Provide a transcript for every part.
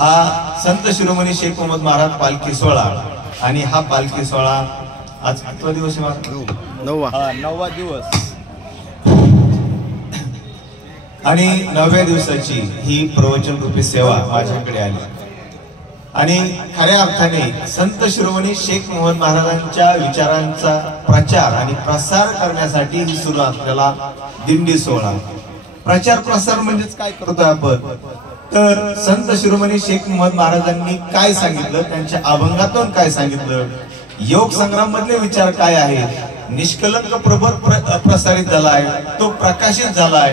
हा संत शिरोमणी शेख मोहम्मद महाराज पालखी सोहळा आणि हा पालखी सोहळा आज कितवा दिवस आहे? नववा दिवस आणि 9व्या दिवसाची ही प्रवचन रूपी सेवा माझ्याकडे आली आणि खऱ्या अर्थाने संत शिरोमणी शेख मोहम्मद महाराजांच्या विचारांचा प्रचार आणि प्रसार करण्यासाठी ही सुरू असलेला दिंडी सोहळा. प्रचार प्रसार म्हणजेच काय करतोय आपण तर संत शिरोमणी शेख मोहम्मद महाराजांनी काय सांगितलं, त्यांच्या अभंगातून काय सांगितलं, योग संग्राम मधले विचार काय आहेत, निष्कलंक प्रबोध प्रसारित झालाय, तो प्रकाशित झालाय,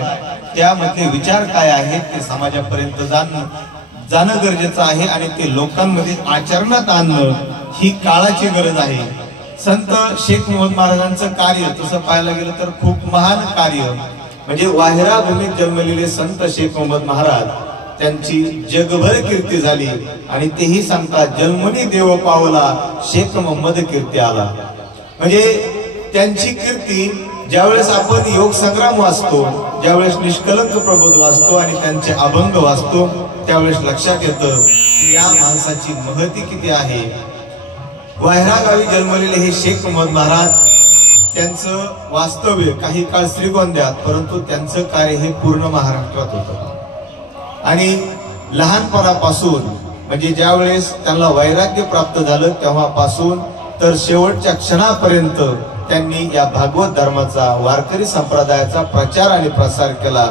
त्यामधले विचार काय आहेत ते समाजापर्यंत जाणं गरजेचं आहे आणि ते लोकांमध्ये आचरणात आणणं ही काळाची गरज आहे. संत शेख मोहम्मद महाराजांचं कार्य तसं पाहायला गेलं तर खूप महान कार्य म्हणजे वाहिरा भूमीत जन्मलेले संत शेख मोहम्मद महाराज, त्यांची जगभर कीर्ती झाली आणि तेही सांगतात जन्मनी देव पावला शेख मोहम्मद कीर्ती आला. म्हणजे त्यांची कीर्ती ज्यावेळेस आपण योग संग्राम वाचतो, ज्यावेळेस निष्कलंक प्रबोध वाचतो आणि त्यांचे अभंग वाचतो त्यावेळेस लक्षात येतं की या माणसाची महती किती आहे. वाहिरा गावी जन्मलेले हे शेख मोहम्मद महाराज, त्यांचं वास्तव्य काही काळ श्रीगोंद्यात, परंतु त्यांचं कार्य हे पूर्ण महाराष्ट्रात होतं आणि लहानपणापासून म्हणजे ज्यावेळेस त्यांना वैराग्य प्राप्त झालं तेव्हापासून तर शेवटच्या क्षणापर्यंत त्यांनी या भागवत धर्माचा, वारकरी संप्रदायाचा प्रचार आणि प्रसार केला.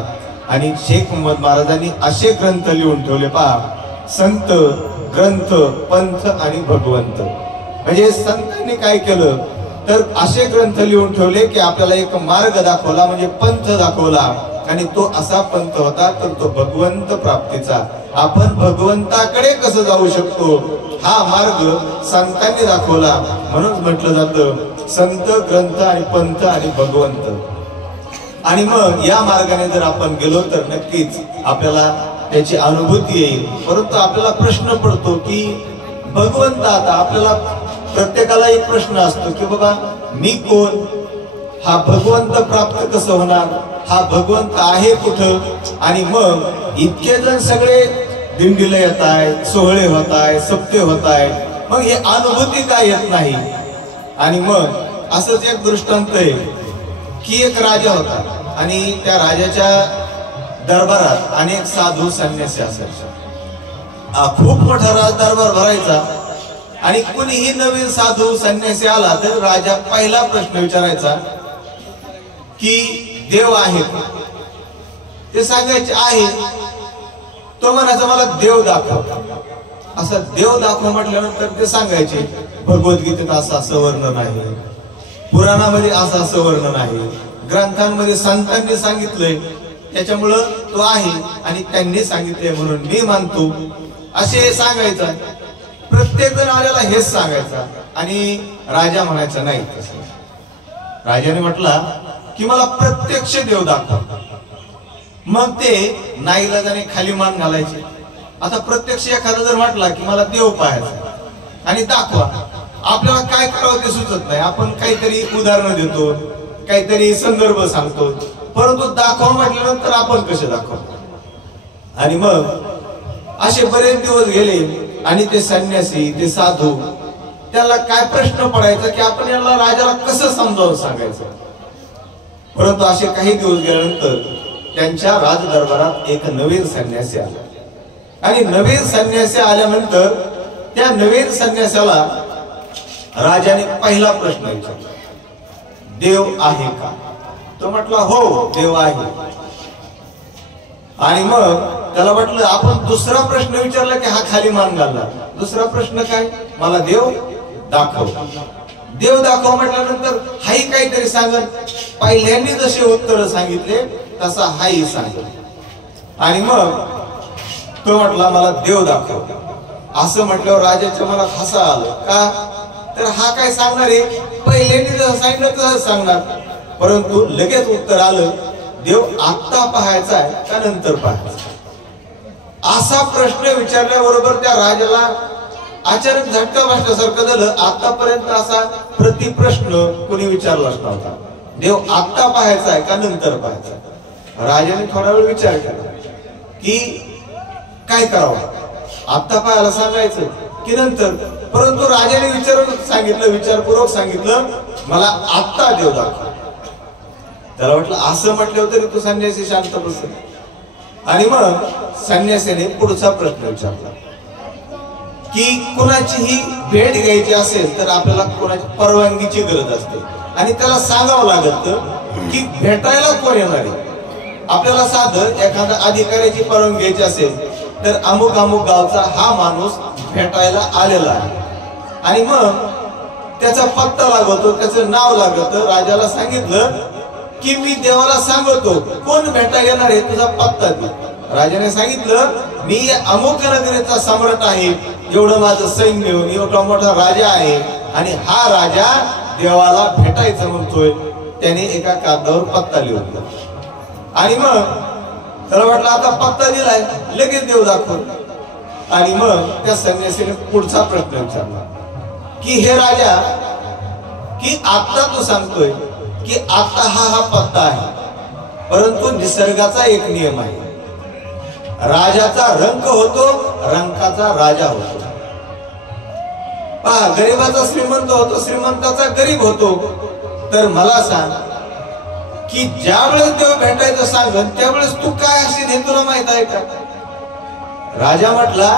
आणि शेख मोहम्मद महाराजांनी असे ग्रंथ लिहून ठेवले पहा, संत, ग्रंथ, पंथ आणि भगवंत. म्हणजे संतांनी काय केलं तर असे ग्रंथ लिहून ठेवले की आपल्याला एक मार्ग दाखवला, म्हणजे पंथ दाखवला आणि तो असा पंथ होता तर तो भगवंत प्राप्तीचा. आपण भगवंताकडे कसं जाऊ शकतो हा मार्ग संतांनी दाखवला. म्हणून म्हटलं जातं संत, ग्रंथ आणि पंथ आणि भगवंत. आणि मग या मार्गाने जर आपण गेलो तर नक्कीच आपल्याला त्याची अनुभूती येईल. परंतु आपल्याला प्रश्न पडतो की भगवंत, आता आपल्याला प्रत्येकाला एक प्रश्न असतो की बाबा मी कोण, हा भगवंत प्राप्त कसं होणार, हा भगवंत आहे कुठं. आणि मग इतके जण सगळे दिंडीला येत आहे, सोहळे होत आहे, सप्ते होत आहे, मग हे अनुभूती काय येत नाही. आणि मग असंच एक दृष्टांत आहे की एक राजा होता आणि त्या राजाच्या दरबारात अनेक साधू संन्यासी असायचे. खूप मोठा दरबार भरायचा आणि कुणीही नवीन साधू संन्यासी आला तर राजा पहिला प्रश्न विचारायचा की देव आहे का. ते सांगायचे आहे. तो म्हणायचा मला देव दाखव. असं देव दाखव म्हटल्यानंतर ते सांगायचे भगवद्गीतेत असं असं वर्णन आहे, पुराणामध्ये असं असं वर्णन आहे, ग्रंथांमध्ये संतांनी सांगितलंय त्याच्यामुळं तो आहे आणि त्यांनी सांगितलंय म्हणून मी मानतो असे सांगायचं. प्रत्येक जण आलेला हेच सांगायचा आणि राजा म्हणायचा नाही तसं. राजाने म्हटला की मला प्रत्यक्ष देव दाखव. मग ते नाईलाजाने खाली मान घालायचे. आता प्रत्यक्ष एखादा जर म्हटला की मला देव पाहायचा आणि दाखवा, आपल्याला काय करावं ते सुचत नाही. आपण काहीतरी उदाहरणं देतो, काहीतरी संदर्भ सांगतो, परंतु दाखवा म्हटल्यानंतर आपण कसे दाखवतो. आणि मग असे बरेच दिवस गेले आणि ते संन्यासी, ते साधू, त्याला काय प्रश्न पडायचा की आपण याला राजाला कसं समजावून सांगायचं. परंतु असे काही दिवस गेल्यानंतर त्यांच्या राजदरबारात एक नवीन संन्यासी आला आणि नवीन संन्यासी आल्यानंतर त्या नवीन संन्यासाला राजाने पहिला प्रश्न विचारला, देव आहे का. तो म्हटला हो देव आहे. आणि मग त्याला म्हटलं आपण दुसरा प्रश्न विचारला की हा खाली मान घालला. दुसरा प्रश्न काय, मला देव दाखव. देव दाखव म्हटल्यानंतर हाही काहीतरी सांगत. पहिल्यांनी जसे उत्तर सांगितले तसा हाही सांगत. आणि मग तो म्हटला मला देव दाखव. असं म्हटल्यावर राजाच्या मनात हसा आलं. का तर हा काय सांगणार आहे, पहिल्यांनी जसं सांगितलं तसं सांगणार. परंतु लगेच उत्तर आलं, देव आत्ता पाहायचा आहे का नंतर पाहायचा. असा प्रश्न विचारल्याबरोबर त्या राजाला अचानक झटका बसल्यासारखं झालं. आतापर्यंत असा प्रतिप्रश्न कोणी विचारलाच नव्हता. देव आत्ता पाहायचा आहे का नंतर पाहायचा. राजाने थोडा वेळ विचार केला की काय करावं. आत्ता पाहायला सांगायचं की नंतर, परंतु राजाने विचारपूर्वक सांगितलं मला आत्ता देव दाखव. त्याला वाटलं असं म्हटलं तरी तो संन्यासी शांत बसला. आणि मग संन्यासीने पुढचा प्रश्न विचारला की कुणाचीही भेट घ्यायची असेल तर आपल्याला कोणाची परवानगीची गरज असते आणि त्याला सांगावं लागतं की भेटायला कोण येणार आहे. आपल्याला साधं एखाद्या अधिकाऱ्याची परवानगी घ्यायची असेल तर अमुक अमुक गावचा हा माणूस भेटायला आलेला आहे आणि मग त्याचा पत्ता लागतो, त्याचं नाव लागतं. राजाला सांगितलं की मी देवाला सांगतो कोण भेटायला येणार आहे, तुझा पत्ता दे. राजाने सांगितलं मी अमुक नगरीचा सम्राट आहे, एवढं माझं सैन्य, एवढा मोठा राजा आहे आणि हा राजा देवाला भेटायचं म्हणतोय. त्याने एका कागदावर पत्ता लिहिला आणि मग त्याला वाटलं आता पत्ता दिलाय, लगेच देव दाखव. आणि मग त्या संन्यासीने पुढचा प्रश्न विचारला की हे राजा, की आता तू सांगतोय की आता हा पत्ता आहे, परंतु निसर्गाचा एक नियम आहे, राजाचा रंक होतो, रंकाचा राजा होतो. पहा, गरीबाचा श्रीमंत होतो, श्रीमंताचा गरीब होतो. तर मला सांग की ज्या वेळेस देव भेटायचं सांगन त्यावेळेस तू काय असेल हे तुला माहित आहे का? राजा म्हटला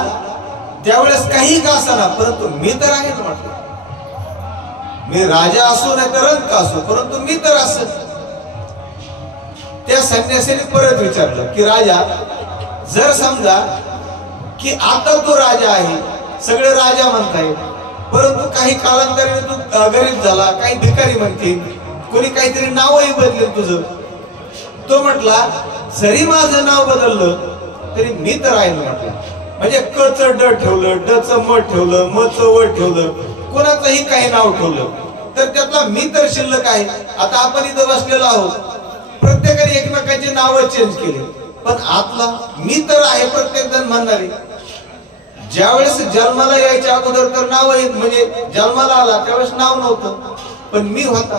त्यावेळेस काही का असना, परंतु मी तर आहे म्हटलं. मी राजा असो नाही तर रंक असो, परंतु मी तर असत. त्या संन्यासीने परत विचारलं की राजा, जर समजा की आता तो राजा आहे, सगळे राजा म्हणताय, परंतु काही कालांतराने तू गरीब झाला, काही भिकारी म्हणतील, कोणी काहीतरी नावही बदलेल तुझं. तो म्हटला जरी माझं नाव बदललं तरी मी तर आहे म्हटलं. म्हणजे क च ड ठेवलं, ड च म ठेवलं, म च व ठेवलं, कोणाचंही काही नाव ठेवलं तर त्यातला मी तर शिल्लक आहे. आता आपण इथं बसलेलो आहोत, प्रत्येकाने एकमेकांची नावं चेंज केली, पण आतला मी तर आहे प्रत्येक जण म्हणणारे. ज्यावेळेस जन्माला यायच्या अगोदर तर नाव म्हणजे जन्माला आला त्यावेळेस नाव नव्हतं, पण मी होता.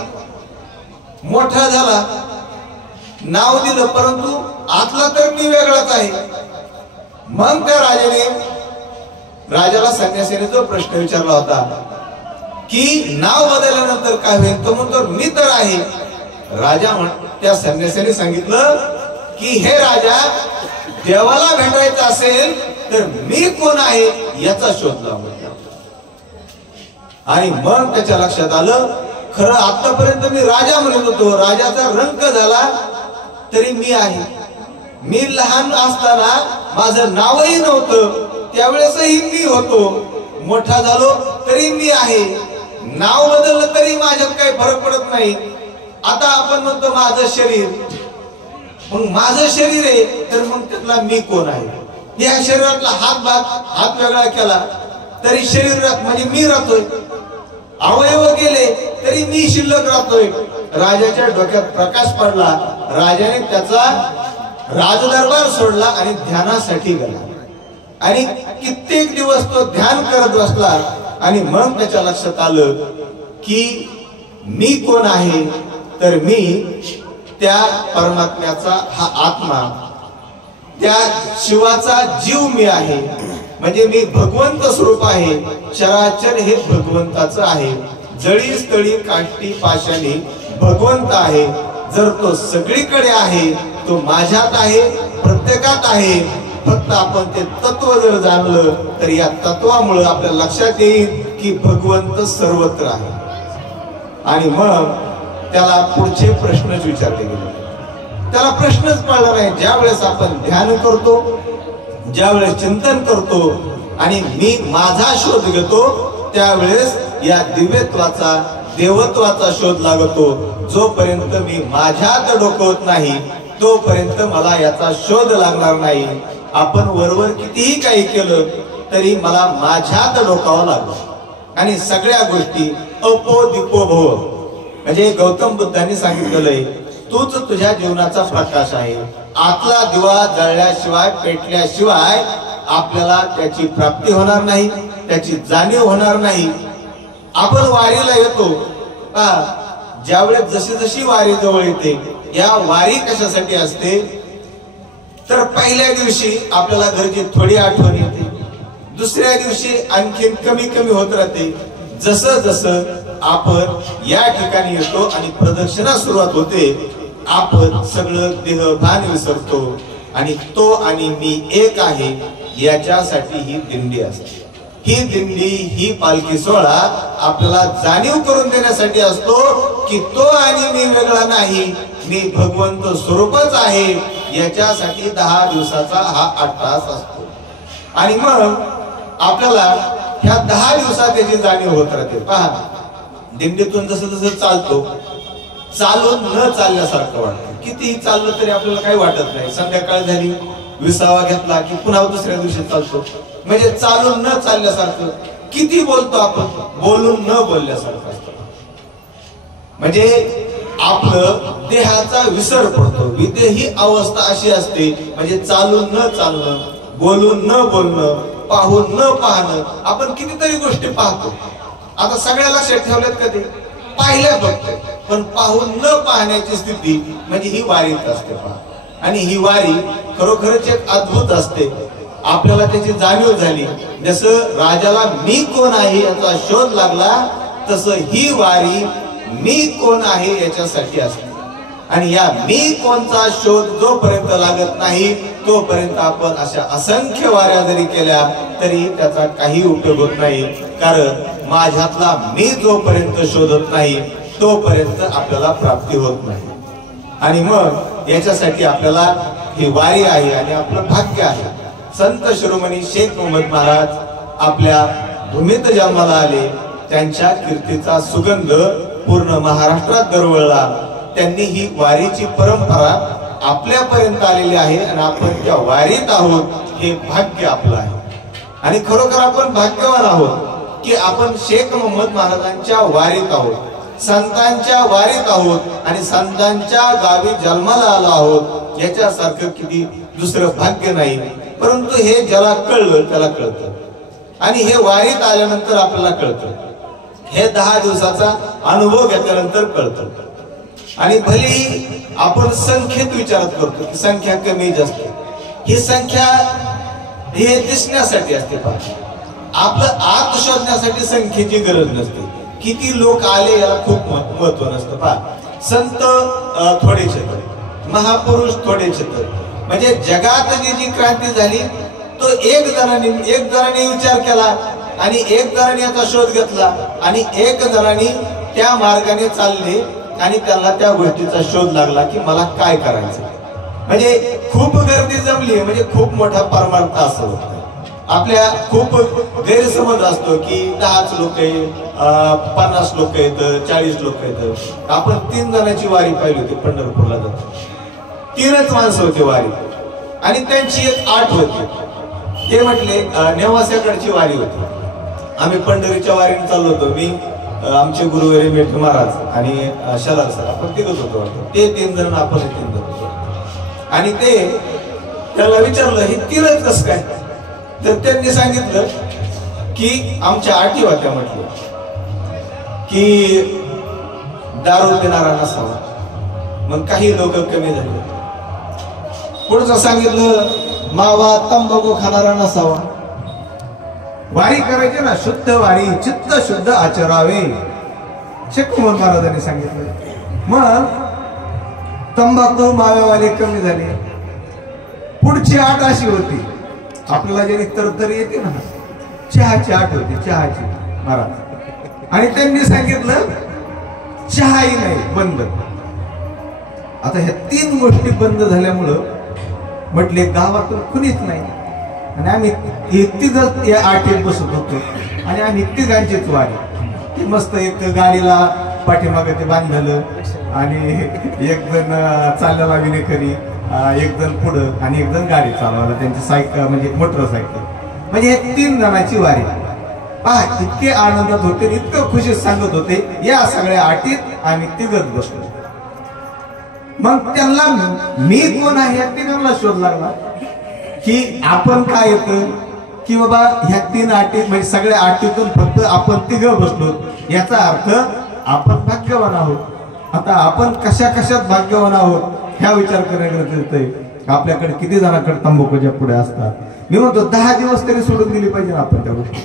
मोठा झाला, नाव दिलं, परंतु आतला तर मी वेगळाच आहे. मग त्या राजाला संन्यासीने जो प्रश्न विचारला होता की नाव बदलल्यानंतर काय होईल, तो म्हणतो मी तर आहे. राजा त्या संन्यासीने सांगितलं की हे राजा, देवाला भेटायचं असेल तर मी कोण आहे याचा शोध लाव. आणि मग त्याच्या लक्षात आलं, खरं आतापर्यंत मी राजा म्हणत होतो, राजाचा रंक झाला तरी मी आहे. मी लहान असताना माझं नावही नव्हतं, त्यावेळेसही मी होतो. मोठा झालो तरी मी आहे. नाव बदललं तरी माझ्यात काही फरक पडत नाही. आता आपण म्हणतो माझं शरीर, मग माझं शरीर आहे तर मग त्यातला मी कोण आहे. या शरीरातला हात वेगळा केला तरी शरीरात म्हणजे मी राहतोय. अवयव गेले तरी मी शिल्लक राहतोय. राजाच्या डोक्यात प्रकाश पडला. राजाने त्याचा राजदरबार सोडला आणि ध्यानासाठी गेला आणि कित्येक दिवस तो ध्यान करत बसला. आणि मग त्याच्या लक्षात आलं की मी कोण आहे, तर मी त्या परमात्म्याचा हा आत्मा, त्या शिवाचा जीव मी आहे. म्हणजे मी भगवंत स्वरूप आहे. चराचर हे भगवंताचं आहे. जळी स्थळी काष्टी पाषाणी भगवंत आहे. जर तो सगळीकडे आहे, तो माझ्यात आहे, प्रत्येकात आहे. फक्त आपण ते तत्व जर जाणलं तर या तत्वामुळे आपल्याला लक्षात येईल की भगवंत सर्वत्र आहे. आणि मग त्याला पुढचे प्रश्नच विचारले गेले. त्याला प्रश्नच पडला नाही. ज्या वेळेस आपण ध्यान करतो, ज्या वेळेस चिंतन करतो आणि मी माझा शोध घेतो, त्यावेळेस या दिव्यत्वाचा, देवत्वाचा शोध लागतो. जोपर्यंत मी माझ्यात डोकवत नाही तोपर्यंत मला याचा शोध लागणार नाही. आपण वरवर कितीही काही केलं तरी मला माझ्यात डोकावं लागलं. आणि सगळ्या गोष्टी अपो दीपो भव, म्हणजे गौतम बुद्धांनी सांगितलेलं, तूच तुझ्या जीवनाचा प्रकाश आहे. आतला दिवा जळल्याशिवाय, पेटल्याशिवाय आपल्याला त्याची प्राप्ती होणार नाही, त्याची जाणीव होणार नाही. आपण वारीला येतो, ज्यावेळेस जशी जशी वारी जवळ येते, या वारी कशासाठी असते तर पहिल्या दिवशी आपल्याला घरची थोडी आठवण येते, दुसऱ्या दिवशी आणखीन कमी कमी होत राहते. जसं जसं आपण या ठिकाणी येतो आणि प्रदक्षिणा सुरुवात होते, आपण सगळं देहभान विसरतो आणि तो आणि मी एक आहे याच्यासाठी ही दिंडी असते. ही दिंडी, ही पालखी सोहळा आपल्याला जाणीव करून देण्यासाठी असतो की तो आणि मी वेगळा नाही, मी भगवंत स्वरूपच आहे. याच्यासाठी 10 दिवसाचा हा अट्टास असतो. आणि मग आपल्याला ह्या 10 दिवसात त्याची जाणीव होत राहते. पहा, दिंडीतून जसं जसं चालतो, चालून न चालल्यासारखं वाटतं. कितीही चाललं तरी आपल्याला काही वाटत नाही. संध्याकाळ झाली, विसावा घेतला की पुन्हा दुसऱ्या दिवशी चालतो. म्हणजे चालून न चालल्यासारखं. किती बोलतो आपण, बोलून न बोलल्यासारखं असतं. म्हणजे आपलं देहाचा विसर पडतो. विदेही अवस्था अशी असते, म्हणजे चालून न चालणं, बोलून न बोलणं, पाहून न पाहणं. आपण कितीतरी गोष्टी पाहतो. आता सगळ्या लक्षात ठेवल्यात कधी पाहिल्या बघतो, पण पाहून न पाहण्याची स्थिती म्हणजे ही वारीत असते. पहा, आणि ही वारी खरोखरच एक अद्भुत असते. आपल्याला त्याची जाणीव झाली. जसं राजाला मी कोण आहे याचा शोध लागला, तसं ही वारी मी कोण आहे याच्यासाठी असते. आणि या मी कोणचा शोध जोपर्यंत लागत नाही तोपर्यंत आपण अशा असंख्य वाऱ्या जरी केल्या तरी त्याचा काही उपयोग होत नाही. कारण माझ्यातला मी जोपर्यंत शोधत नाही तोपर्यंत आपल्याला प्राप्ती होत नाही. आणि मग याच्यासाठी आपल्याला ही वारी आहे आणि आपलं भाग्य आहे. संत शिरोमणी शेख मोहम्मद महाराज आपल्या भूमीत जन्माला आले. त्यांच्या कीर्तीचा सुगंध पूर्ण महाराष्ट्रात दरवळला. त्यांनी ही वारीची परंपरा आपल्यापर्यंत आलेली आहे आणि आपण त्या वारीत आहोत. हे भाग्य आपलं आहे. आणि खरोखर आपण भाग्यवान आहोत की आपण शेख मोहम्मद महाराजांच्या वारीत आहोत, संतांच्या वारीत आहोत आणि संतांच्या गावी जन्माला आलो आहोत. याच्यासारखं किती दुसरं भाग्य नाही. परंतु हे ज्याला कळलं त्याला कळतं आणि हे वारीत आल्यानंतर आपल्याला कळतं. हे 10 दिवसाचा अनुभव घेतल्यानंतर कळतं. आणि भलेही आपण संख्येत विचारत करतो की संख्या कमी जास्त, ही संख्या हे दिसण्यासाठी असते. पहा, आपलं आत शोधण्यासाठी संख्येची गरज नसते. किती लोक आले याला खूप महत्व नसतं. पहा, संत थोडेच येतात, महापुरुष थोडेच येतात. म्हणजे जगात जी क्रांती झाली तो एक जणांनी विचार केला आणि एक जणांनी याचा शोध घेतला आणि एक जणांनी त्या मार्गाने चालले आणि त्यांना त्या गोष्टीचा शोध लागला की मला काय करायचं. म्हणजे खूप गर्दी जमली म्हणजे खूप मोठा परमार्थ असं होतं. आपल्या खूप गैरसमज असतो की 10 लोक आहे, 50 लोक आहेत, 40 लोक आहेत. आपण 3 जणांची वारी पाहिली होती पंढरपूरला जातो. 3च माणसं होते वारी आणि त्यांची एक आठ होती. ते म्हटले नेवास्याकडची वारी होती. आम्ही पंढरीच्या वारीने चाललो होतो. मी, आमचे गुरुवारी मेठ महाराज आणि शलार सर, आपण तिघच होतो. ते 3 जण, आपण 3 जण होतो. आणि ते त्याला विचारलं हे 3च कसं काय. तर त्यांनी सांगितलं की आमच्या आठी होत्या. म्हटलं की दारू पिणारा नसावा. मग काही लोक कमी झाले. पुढचं सांगितलं मावा तंबाखू खाणारा नसावा. वारी करायची ना, शुद्ध वारी, चित्त शुद्ध आचरावे, शेख मोहम्मद महाराजांनी सांगितलं. मग तंबाखू माव्यावाले कमी झाले. पुढची आठ अशी होती, आपल्याला जे तरतरी येते ना, चहाची आठ होती, चहाची महाराज. आणि त्यांनी सांगितलं चहाही नाही, बंद. आता ह्या 3 गोष्टी बंद झाल्यामुळं म्हटले गावातून कुणीच नाही आणि आम्ही तिघच या आठेत बसत होतो आणि आम्ही तिघांचीच वारी. ती मस्त एक गाडीला पाठीमागे ते बांधलं आणि एक जण चाललेला विनेकरी, एक जण पुढं आणि एक जण गाडी चालवायला, त्यांची सायकल म्हणजे मोटरसायकल. म्हणजे हे 3 जणांची वारी. पहा, इतके आनंदात होते, इतकं खुशीत सांगत होते. या सगळ्या आठीत आम्ही तिघच बसलो. मग त्यांना मी कोण आहे या तिघांना शोध लागला की आपण काय येतं की बाबा ह्या 3 अटीत म्हणजे सगळ्या अटीतून फक्त आपण तिघं बसलो. याचा अर्थ आपण भाग्यवान आहोत. आता आपण कशा कशात भाग्यवान आहोत ह्या विचार करण्याकरता आपल्याकडे किती जणांकडे तंबाखूच्या पुढे असतात, मी म्हणतो 10 दिवस तरी सोडून दिली पाहिजे ना आपण त्या गोष्टी.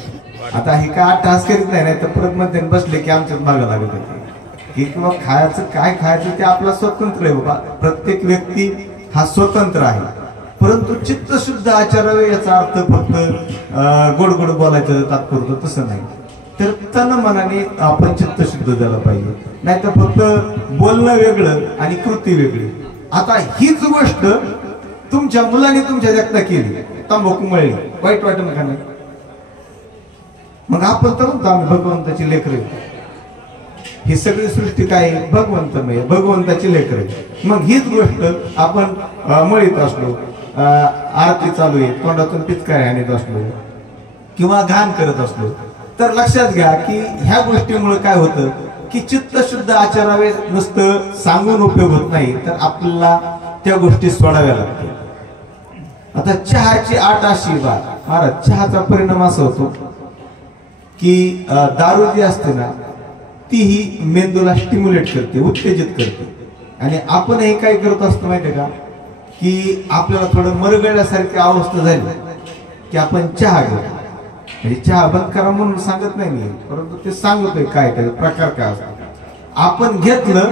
आता हे काय 8 तास करीत नाही तर परत मध्ये बसले की आमच्याच मागं लागत होते की किंवा खायचं काय खायचं ते आपला स्वतंत्र आहे बाबा. प्रत्येक व्यक्ती हा स्वतंत्र आहे. परंतु चित्तशुद्ध आचरावे याचा अर्थ फक्त गोड गोड बोलायचं तात्पुरतं तसं नाही. तर तन मनाने आपण चित्तशुद्ध झालं पाहिजे. नाही तर फक्त बोलणं वेगळं आणि कृती वेगळी. आता हीच गोष्ट तुमच्या मुलाने तुमच्या व्यक्त केली, तंबाखू मळली, वाईट वाटत का नाही? मग आपण तर म्हणतो आम्ही भगवंताची लेकरं. ही सगळी सृष्टी काय भगवंतमय, भगवंताची लेकरं. मग हीच गोष्ट आपण मळीत असलो, आरती चालू आहे, तोंडातून पिचकाऱ्या आणत असलो किंवा घाण करत असलो तर लक्षात घ्या की ह्या गोष्टीमुळे काय होतं की चित्तशुद्ध आचरावे नुसतं सांगून उपयोग होत नाही, तर आपल्याला त्या गोष्टी सोडाव्या लागतील. आता चहाची 8 अशी बात महाराज, चहाचा परिणाम असा होतो की दारू जी असते ना ती ही मेंदूला स्टिम्युलेट करते, उत्तेजित करते. आणि आपण हे काय करत असतो माहितीये का की आपल्याला थोडं मरगळल्यासारखी अवस्था झाली की आपण चहा घेतो. म्हणजे चहा बंद करा म्हणून सांगत नाही मी, परंतु ते सांगतोय काय त्याचे प्रकार काय असतात. आपण घेतलं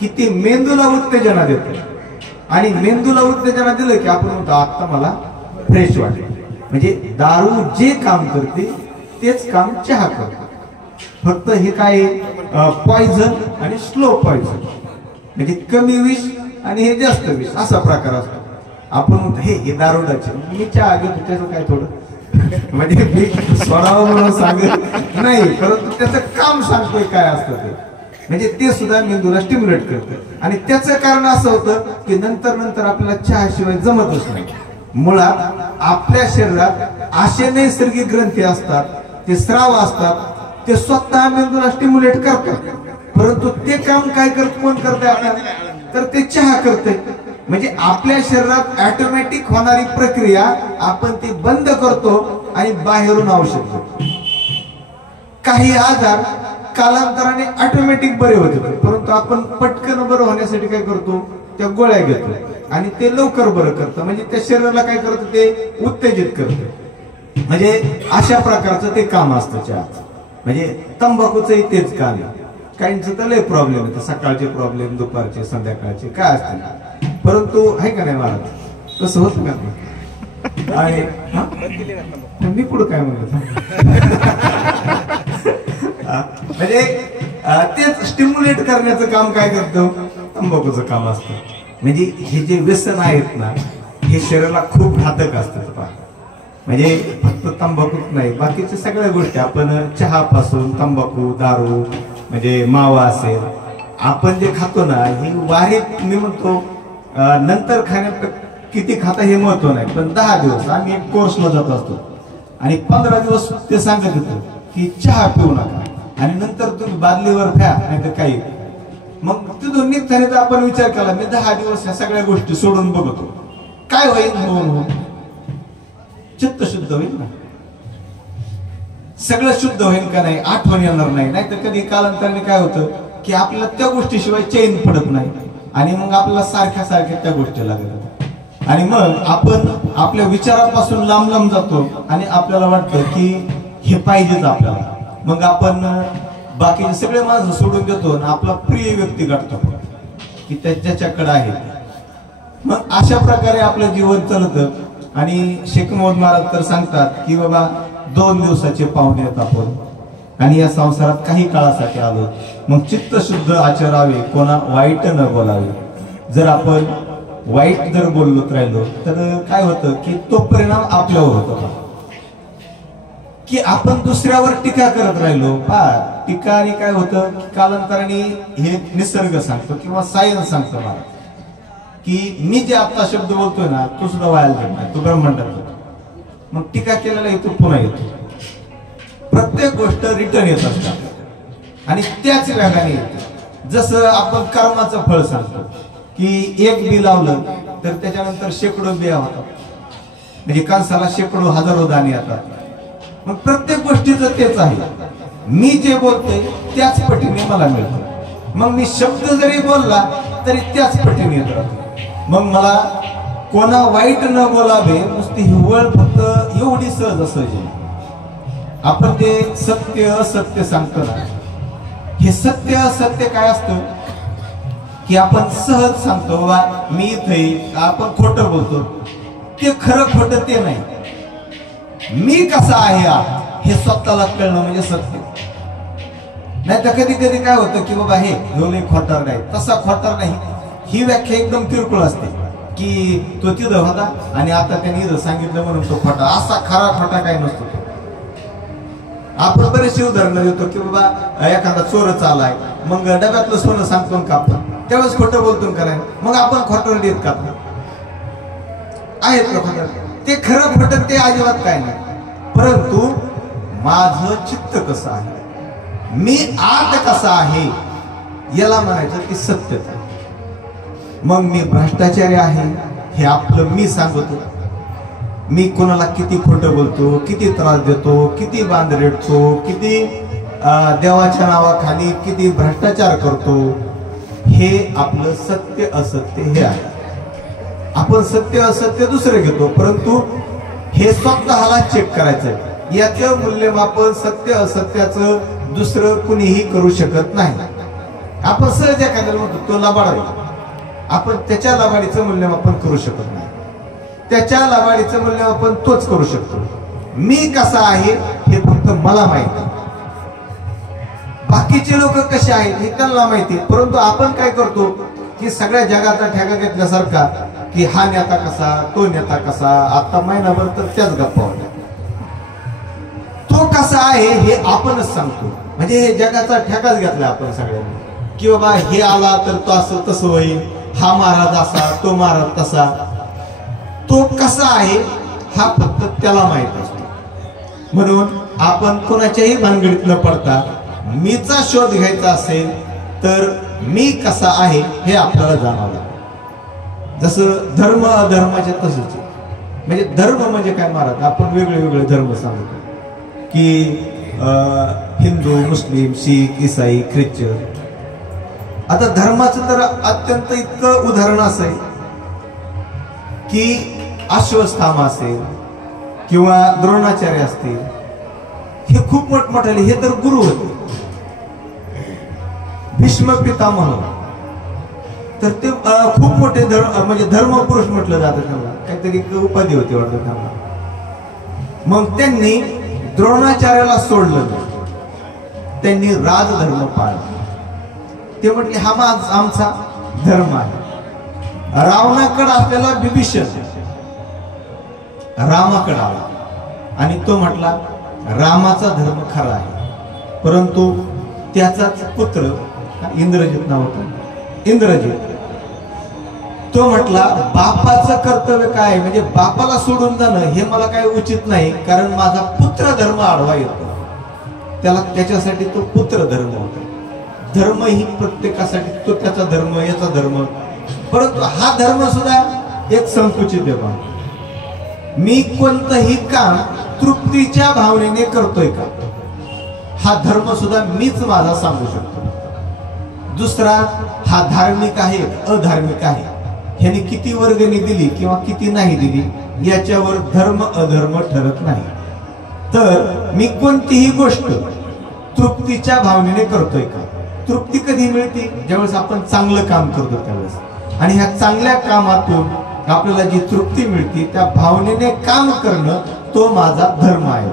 की ते मेंदूला उत्तेजना देतं आणि मेंदूला उत्तेजना दिलं की आपण म्हणतो आता मला फ्रेश वाटेल. म्हणजे दारू जे काम करते तेच काम चहा करते. फक्त हे काय पॉइझन आणि स्लो पॉइझन, म्हणजे कमी विष आणि हे जास्त विष असा प्रकार असतो. आपण म्हणतो हे दारुडाचे, मी चहा घेतो त्याचं काय थोडं म्हणजे मी सोडावं म्हणून सांगत नाही, परंतु त्याचं काम सांगतोय काय असतं ते. म्हणजे ते सुद्धा मेंदूला स्टिम्युलेट करतं. आणि त्याचं कारण असं होतं की नंतर नंतर आपल्याला चहाशिवाय जमतच नाही. मुळात आपल्या शरीरात असे नैसर्गिक ग्रंथी असतात, ते स्राव असतात, ते स्वतः मेंदूला स्टिम्युलेट करतात. परंतु ते काम काय कोण करतंय आपल्याला, तर ते चहा करते. म्हणजे आपल्या शरीरात ऑटोमॅटिक होणारी प्रक्रिया आपण ती बंद करतो आणि बाहेरून औषध घेतो. काही आजार कालांतराने ऑटोमॅटिक बरे होते, परंतु आपण पटकन बरं होण्यासाठी काय करतो, त्या गोळ्या घेतो आणि ते लवकर बरं करतं. म्हणजे त्या शरीराला काय करतं, ते उत्तेजित करतं. म्हणजे अशा प्रकारचं ते काम असतं चहाचं. म्हणजे तंबाखूचंही तेच काम आहे. काहींचं तर लय प्रॉब्लेम येतं, सकाळचे प्रॉब्लेम, दुपारचे, संध्याकाळचे काय असते. परंतु आहे का नाही महाराज, तसं होत का? आणि मी पुढे काय म्हणत म्हणजे तेच स्टिम्युलेट करण्याचं काम काय करतं, तंबाखूचं काम असतं. म्हणजे हे जे व्यसन आहेत ना हे शरीराला खूप घातक असतात. म्हणजे फक्त तंबाखूच नाही, बाकीच्या सगळ्या गोष्टी आपण चहापासून तंबाखू, दारू, म्हणजे मावा असेल, आपण जे खातो ना ही वारीत मी म्हणतो नंतर खाण्या किती खाता हे महत्व नाही, पण 10 दिवस आम्ही एक कोर्सला जात असतो आणि 15 दिवस ते सांगत होतो की चहा पिऊ नका आणि नंतर तुम्ही बादलीवर फ्या नाही तर काही. मग तिथून निघताना आपण विचार केला मी 10 दिवस ह्या सगळ्या गोष्टी सोडून बघतो काय होईल. हो चित्त शुद्ध होईल ना, सगळं शुद्ध होईल का नाही, आठवण येणार नाही. नाहीतर कधी कालांतराने काय होतं की आपल्याला त्या गोष्टीशिवाय चैन पडत नाही आणि मग आपल्याला सारख्या सारख्या त्या गोष्टी लागतात आणि मग आपण आपल्या विचारापासून लांब लांब जातो आणि आपल्याला वाटतं की हे पाहिजेच आपल्याला. मग आपण बाकीचे सगळे माणसं सोडून देतो आणि आपला प्रिय व्यक्ती गाठतो की त्याच्याकडे आहे. मग अशा प्रकारे आपलं जीवन चालतं. आणि शेख मोहम्मद महाराज तर सांगतात की बाबा 2 दिवसाचे पाहुणे आहेत आपण आणि या संसारात काही काळासाठी आलो. मग चित्त शुद्ध आचरावे, कोणा वाईट न बोलावे. जर आपण वाईट जर बोलत राहिलो तर काय होतं की तो परिणाम आपल्यावर होतो की आपण दुसऱ्यावर टीका करत राहिलो. टीका आणि काय होतं की कालांतराने हे निसर्ग सांगतो किंवा सायन्स सांगतो मला की मी जे आता शब्द बोलतोय ना तो सुद्धा व्हायला जात नाही, तो ब्रह्मांडात होतो. मग टीका केलेला येतो पुन्हा येतो. प्रत्येक गोष्ट रिटर्न येत असतात आणि त्याच वेगाने येते. जसं आपण कर्माचं फळ सांगतो की एक बी लावलं तर त्याच्यानंतर शेकडो बिया होतात. म्हणजे कणसाला शेकडो हजारो दाणे येतात. मग प्रत्येक गोष्टीचं तेच आहे. मी जे बोलतोय त्याच पटीने मला मिळतं. मग मी शब्द जरी बोलला तरी त्याच पटीने येत राहतो. मग मला कोणा वाईट न बोलावे, नुसती हिवळ फक्त एवढी सहज असं आपण जे सत्य असत्य सांगतो ना, हे सत्य असत्य काय असतं की आपण सहज सांगतो बाबा मी इथे, आपण खोटं बोलतो, ते खरं खोटं ते नाही. मी कसा आहे हे स्वतःला कळणं म्हणजे सत्य. नाही तर कधी कधी काय होतं की बाबा हे लय खोटार नाही, तसा खोटार नाही. ही व्याख्या एकदम किरकोळ असते की तो तिथं होता आणि आता त्याने इथं सांगितलं म्हणून तो खोटा. असा खरा खोटा काय नसतो. आपण बरेचसे उदाहरणं देतो की बाबा एखादा चोरच आलाय, मग डब्यातलं सोनं सांगतो का आपण, त्यावेळेस खोटं बोलतो का नाही, मग आपण खोटं देत का आहेत का खोटं? ते खरं खोटं ते अजिबात काय नाही. परंतु माझं चित्त कसं आहे, मी आत कसा आहे, याला म्हणायचं की सत्यता. मग मी भ्रष्टाचारी आहे हे आपलं मी सांगतो. मी कोणाला किती खोटं बोलतो, किती त्रास देतो, किती बांध रेडतो, किती देवाच्या नावाखाली किती भ्रष्टाचार करतो, हे आपलं सत्य असत्य हे आहे. आपण सत्य असत्य दुसरं घेतो, परंतु हे स्वतःला चेक करायचं. याचं मूल्यमापन सत्य असत्याचं दुसरं कुणीही करू शकत नाही. आपण सहज एखाद्याला म्हणतो तो लबाड आहे, आपण त्याच्या लबाडीचं मूल्यमापन करू शकत नाही. त्याच्या लबाडीचं मूल्यमापन तोच करू शकतो. मी कसा आहे हे फक्त मला माहिती, बाकीचे लोक कसे आहेत हे त्यांना माहिती. परंतु आपण काय करतो की सगळ्या जगाचा ठेका घेतल्यासारखा की हा नेता कसा, तो नेता कसा, आता महिनाभर तर त्याच गप्पा होत्या. तो कसा आहे हे आपणच सांगतो. म्हणजे हे जगाचा ठेकाच घेतला आपण सगळ्यांनी की बाबा हे आला तर तो असं तसं होईल, हा महाराज असा, तो महाराज तसा. तो कसा आहे हा फक्त त्याला माहित असतो. म्हणून आपण कोणाच्याही भानगडीत न पडता मीचा शोध घ्यायचा असेल तर मी कसा आहे हे आपल्याला जाणवलं. जसं धर्म अधर्माच्या तसंच. म्हणजे धर्म म्हणजे काय महाराज, आपण वेगळे वेगळे धर्म सांगतो की हिंदू, मुस्लिम, शीख, ईसाई, ख्रिश्चन. आता धर्माचं तर अत्यंत इतकं उदाहरण असं आहे की अश्वत्थामा असेल किंवा द्रोणाचार्य असतील, हे खूप मोठमोठाले, हे तर गुरु होते. भीष्म पितामह तर ते खूप मोठे म्हणजे धर्मपुरुष म्हटलं जातं. त्यांना काहीतरी उपाधी होती वाटतं त्यांना. मग त्यांनी द्रोणाचार्याला सोडलं, त्यांनी राजधर्म पाळला. ते म्हटले हा आमचा धर्म आहे. रावणाकडे असलेला विभीषण रामाकडे आला आणि तो म्हटला रामाचा धर्म खरा आहे. परंतु त्याचाच पुत्र इंद्रजित नाव होतं, इंद्रजित, तो म्हटला बापाचं कर्तव्य काय, म्हणजे बापाला सोडून जाणं हे मला काय उचित नाही, कारण माझा पुत्र धर्म आडवा येतो. त्याला त्याच्यासाठी तो पुत्र धर्म होता. धर्म ही प्रत्येकासाठी तो त्याचा धर्म, याचा धर्म. परंतु हा धर्म सुद्धा एक संकुचित आहे. मी कोणतंही काम तृप्तीच्या भावनेने करतोय का, हा धर्म सुद्धा मीच माझा सांगू शकतो. दुसरा हा धार्मिक आहे, अधार्मिक आहे, ह्याने किती वर्गणी दिली किंवा किती नाही दिली याच्यावर धर्म अधर्म ठरत नाही. तर मी कोणतीही गोष्ट तृप्तीच्या भावनेने करतोय का. तृप्ती कधी मिळते, ज्यावेळेस आपण चांगलं काम करतो त्यावेळेस. आणि ह्या चांगल्या कामातून आपल्याला जी तृप्ती मिळते त्या भावनेने काम करणं तो माझा धर्म आहे.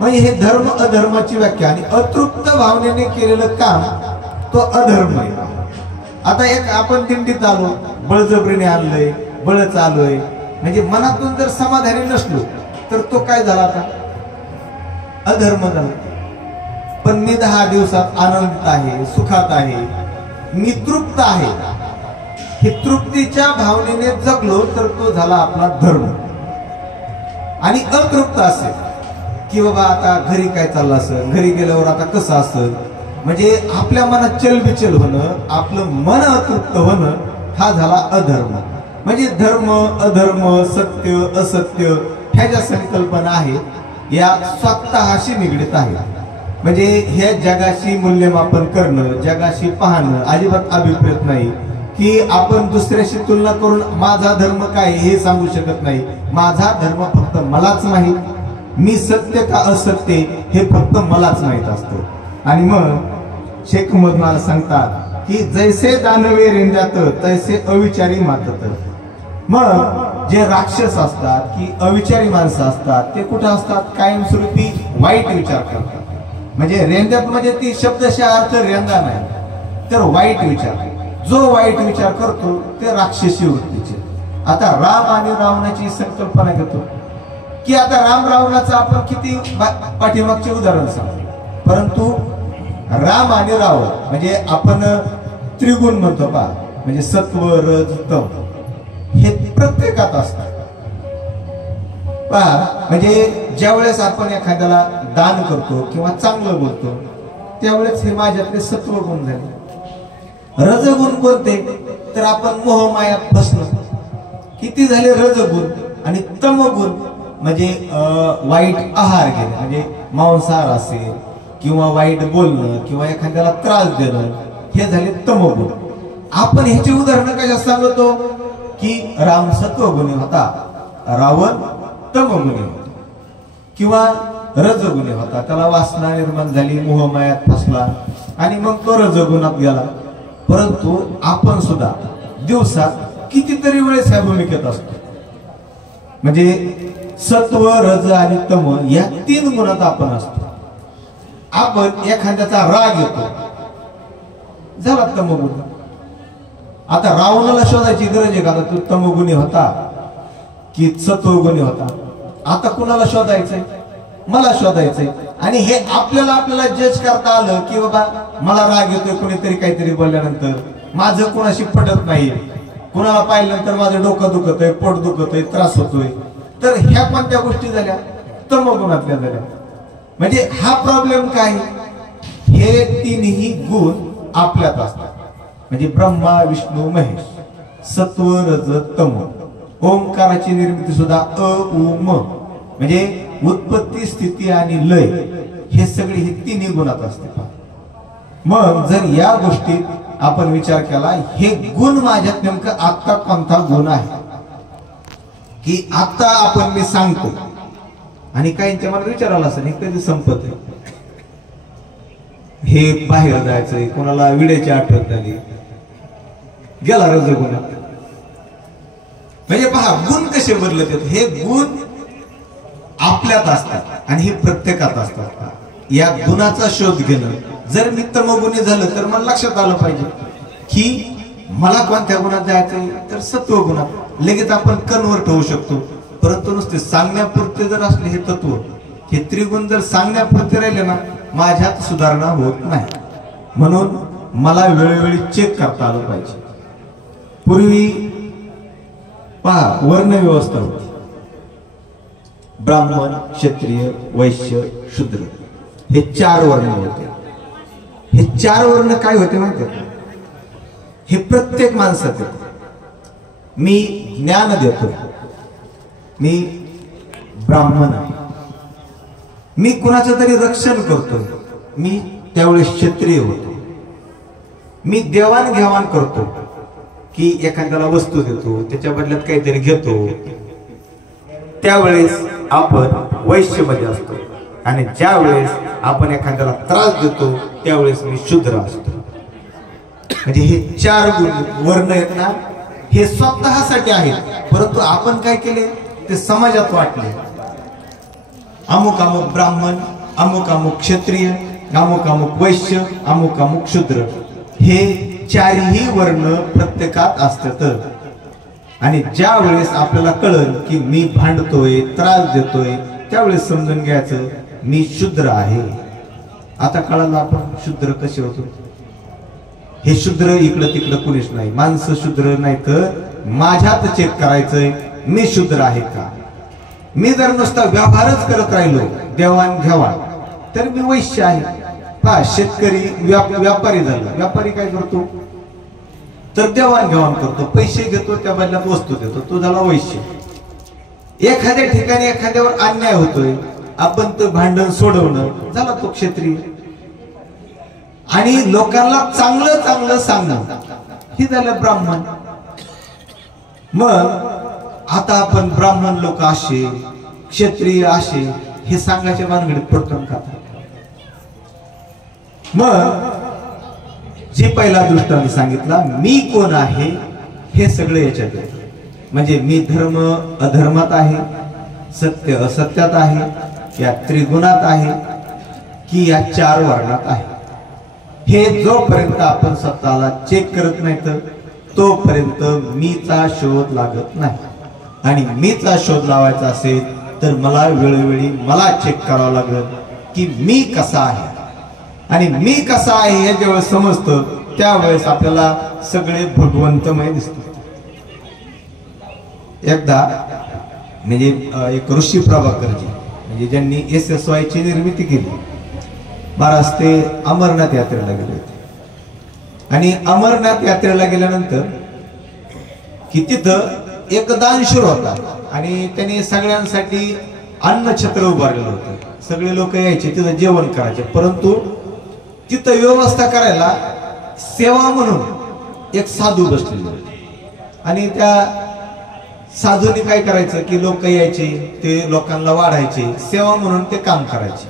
म्हणजे हे धर्म अधर्माची व्याख्या. आणि अतृप्त भावनेने केलेलं काम तो अधर्म आहे. आता एक आपण दिंडीत आलो, बळजबरीने आणलंय, बळच आलोय, म्हणजे मनातून जर समाधानी नसलो तर तो काय झाला, आता अधर्म झाला. पण मी 10 दिवसात आनंदित आहे, सुखात आहे, मी तृप्त आहे, हे तृप्तीच्या भावनेने जगलो तर तो झाला आपला धर्म. आणि अतृप्त असेल की बाबा आता घरी काय चाललं असेल, घरी गेल्यावर आता कसं असेल, म्हणजे आपल्या मनात चलबिचल होणं, आपलं मन अतृप्त होणं, हा झाला अधर्म. म्हणजे धर्म अधर्म सत्य असत्य ह्या ज्या संकल्पना आहेत या स्वतःशी निगडीत आहेत. म्हणजे ह्या जगाशी मूल्यमापन करणं, जगाशी पाहणं अजिबात अभिप्रेत नाही की आपण दुसऱ्याशी तुलना करून माझा धर्म काय हे सांगू शकत नाही. माझा धर्म फक्त मलाच माहीत, मी सत्य का असत्य हे फक्त मलाच माहीत असतं. आणि मग शेख मोहम्मद मला सांगतात की जैसे दानवे रेंजात तैसे अविचारी मातत. मग जे राक्षस असतात की अविचारी माणसं असतात ते कुठं असतात, कायमस्वरूपी वाईट विचार करतात. म्हणजे रेंजात म्हणजे ती शब्दशः अर्थ रेंदा नाही तर वाईट विचार. जो वाईट विचार करतो ते राक्षसी वृत्तीचे. आता राम आणि रावणाची संकल्पना घेतो की आता राम रावणाचं आपण किती पाठीमागचे उदाहरण सांगतो, परंतु राम आणि रावण म्हणजे आपण त्रिगुण म्हणतो पहा, म्हणजे सत्व रज तम हे प्रत्येकात असतात पहा. म्हणजे ज्यावेळेस आपण एखाद्याला दान करतो किंवा चांगलं बोलतो त्यावेळेस हे माझ्यातले सत्व गुण झाले. रजगुण कोणते तर आपण मोहमायात फसलो. किती झाले रजगुण. आणि तमगुण म्हणजे वाईट आहार घेणे, म्हणजे मांसाहार असेल किंवा वाईट बोलणं किंवा एखाद्याला त्रास देणं, हे झाले तमगुण. आपण ह्याची उदाहरणं कशा सांगतो की राम सत्वगुणी होता, रावण तमगुणी होता किंवा रजगुणी होता, त्याला वासना निर्माण झाली, मोहमायात फसला आणि मग तो रजगुणात गेला. परंतु आपण सुद्धा दिवसात कितीतरी वेळेस ह्या भूमिकेत असतो. म्हणजे सत्व रज आणि तम या 3 गुणात आपण असतो. आपण एखाद्याचा राग येतो झाला तमगुण. आता रावणाला शोधायची गरज आहे का, तो तमगुणी होता की सत्वगुणी होता. आता कुणाला शोधायचंय, मला शोधायचंय. आणि हे आपल्याला जज करता आलं की बाबा मला राग येतोय कोणीतरी काहीतरी बोलल्यानंतर, माझं कोणाशी पटत नाही, कुणाला पाहिल्यानंतर माझं डोकं दुखतोय, पोट दुखतोय, त्रास होतोय, तर ह्या कोणत्या गोष्टी झाल्या, तमगुणातल्या झाल्या. म्हणजे हा प्रॉब्लेम काय, हे 3ही गुण आपल्यात असतात. म्हणजे ब्रह्मा विष्णू महेश, सत्व रज तम. ओंकाराची निर्मिती सुद्धा अ उ म, म्हणजे उत्पत्ती स्थिती आणि लय हे सगळे हे 3ही गुणात असते. मग जर या गोष्टीत आपण विचार केला, हे गुण माझ्यात नेमकं आता कोणता गुण आहे की आता आपण मी सांगतो आणि काहींच्या मला विचारायला असं हे कधी संपत आहे, हे बाहेर जायचंय, कोणाला विड्याची आठवण झाली, गेला रजगुणात. म्हणजे पहा गुण कसे बदलत आहेत. हे गुण आपल्यात असतात आणि हे प्रत्येकात असतात. या गुणाचा शोध घेणं. जर मी तमगुणी झालं तर मला लक्षात आलं पाहिजे की मला कोणत्या गुणात जायचंय, तर सत्व गुणात. लगेच आपण कन्वर्ट होऊ शकतो. परंतु नुसते सांगण्यापुरते जर असले हे तत्व, हे त्रिगुण जर सांगण्यापुरते राहिले ना, माझ्यात सुधारणा होत नाही. म्हणून मला वेळोवेळी चेक करता आलं पाहिजे. पूर्वी पहा वर्ण व्यवस्था होती, ब्राह्मण क्षत्रिय वैश्य शूद्र हे 4 वर्ण होते. हे 4 वर्ण काय होते माहिती आहे, हे प्रत्येक माणसात येते. मी ज्ञान देतो, मी ब्राह्मण आहे, मी कुणाचं तरी रक्षण करतो, मी त्यावेळेस क्षत्रिय होतो. मी देवाणघेवाण करतो की एखाद्याला वस्तू देतो, त्याच्या बदल्यात काहीतरी घेतो, त्यावेळेस आपण वैश्यमध्ये असतो. आणि ज्या वेळेस आपण एखाद्याला त्रास देतो त्यावेळेस मी शूद्र असतो. म्हणजे हे 4 वर्ण आहेत ना, हे स्वतःसाठी आहेत, परंतु आपण काय केले ते समाजात वाटले. अमुक अमुक ब्राह्मण, अमुक अमुक क्षत्रिय, अमुक अमुक वैश्य, अमुक अमुक शूद्र, हे 4ही वर्ण प्रत्येकात असतात. आणि ज्या वेळेस आपल्याला कळलं की मी भांडतोय, त्रास देतोय, त्यावेळेस समजून घ्यायचं मी शूद्र आहे. आता कळलं आपण शूद्र कसे होतो. हे शूद्र इकडं तिकडं कुणीच नाही, माणसं शूद्र नाही तर माझ्यात चेक करायचंय मी शूद्र आहे का. मी जर नुसता व्यवहारच करत राहिलो देवाण घेवाण तर मी वैश्य आहे. पहा शेतकरी व्यापारी झाला, व्यापारी काय करतो तर देवाण घेवाण करतो, पैसे घेतो, त्या बदल्यात वस्तू देतो, तो झाला वैश्य. एखाद्या ठिकाणी एखाद्यावर अन्याय होतोय, आपण तो भांडण सोडवणं, झाला तो क्षत्रिय. आणि लोकांना चांगलं चांगलं सांगणं हे झालं ब्राह्मण. मग आता आपण ब्राह्मण लोक असे, क्षत्रिय असे हे सांगायच्या भानगडीत पडतो का? मग जे पहिला दृष्टांत सांगितला, मी कोण आहे हे सगळे याच्यात येतं. म्हणजे मी धर्म अधर्मात आहे, सत्य असत्यात आहे, या त्रिगुणात आहे की या चार वर्णात आहे. हे जोपर्यंत आपण स्वतःला चेक करत नाही तर तोपर्यंत मीचा शोध लागत नाही. आणि मीचा शोध लावायचा असेल तर मला वेळोवेळी मला चेक करावं लागेल की मी कसा आहे. आणि मी कसा आहे हे जेव्हा समजतं त्यावेळेस आपल्याला सगळे भगवंतमय दिसतात. एकदा म्हणजे एक ऋषी प्रभाकरजी म्हणजे ज्यांनी SSY ची निर्मिती केली, महाराज ते अमरनाथ यात्रेला गेले होते. आणि अमरनाथ यात्रेला गेल्यानंतर की तिथं एक दानशूर होता आणि त्याने सगळ्यांसाठी अन्नछत्र उभारलेलं होतं. सगळे लोक यायचे तिथं जेवण करायचे, परंतु तिथं व्यवस्था करायला सेवा म्हणून एक साधू बसलेले होते. आणि त्या साधूने काय करायचं की लोक यायचे, ते लोकांना वाढायचे, सेवा म्हणून ते काम करायचे.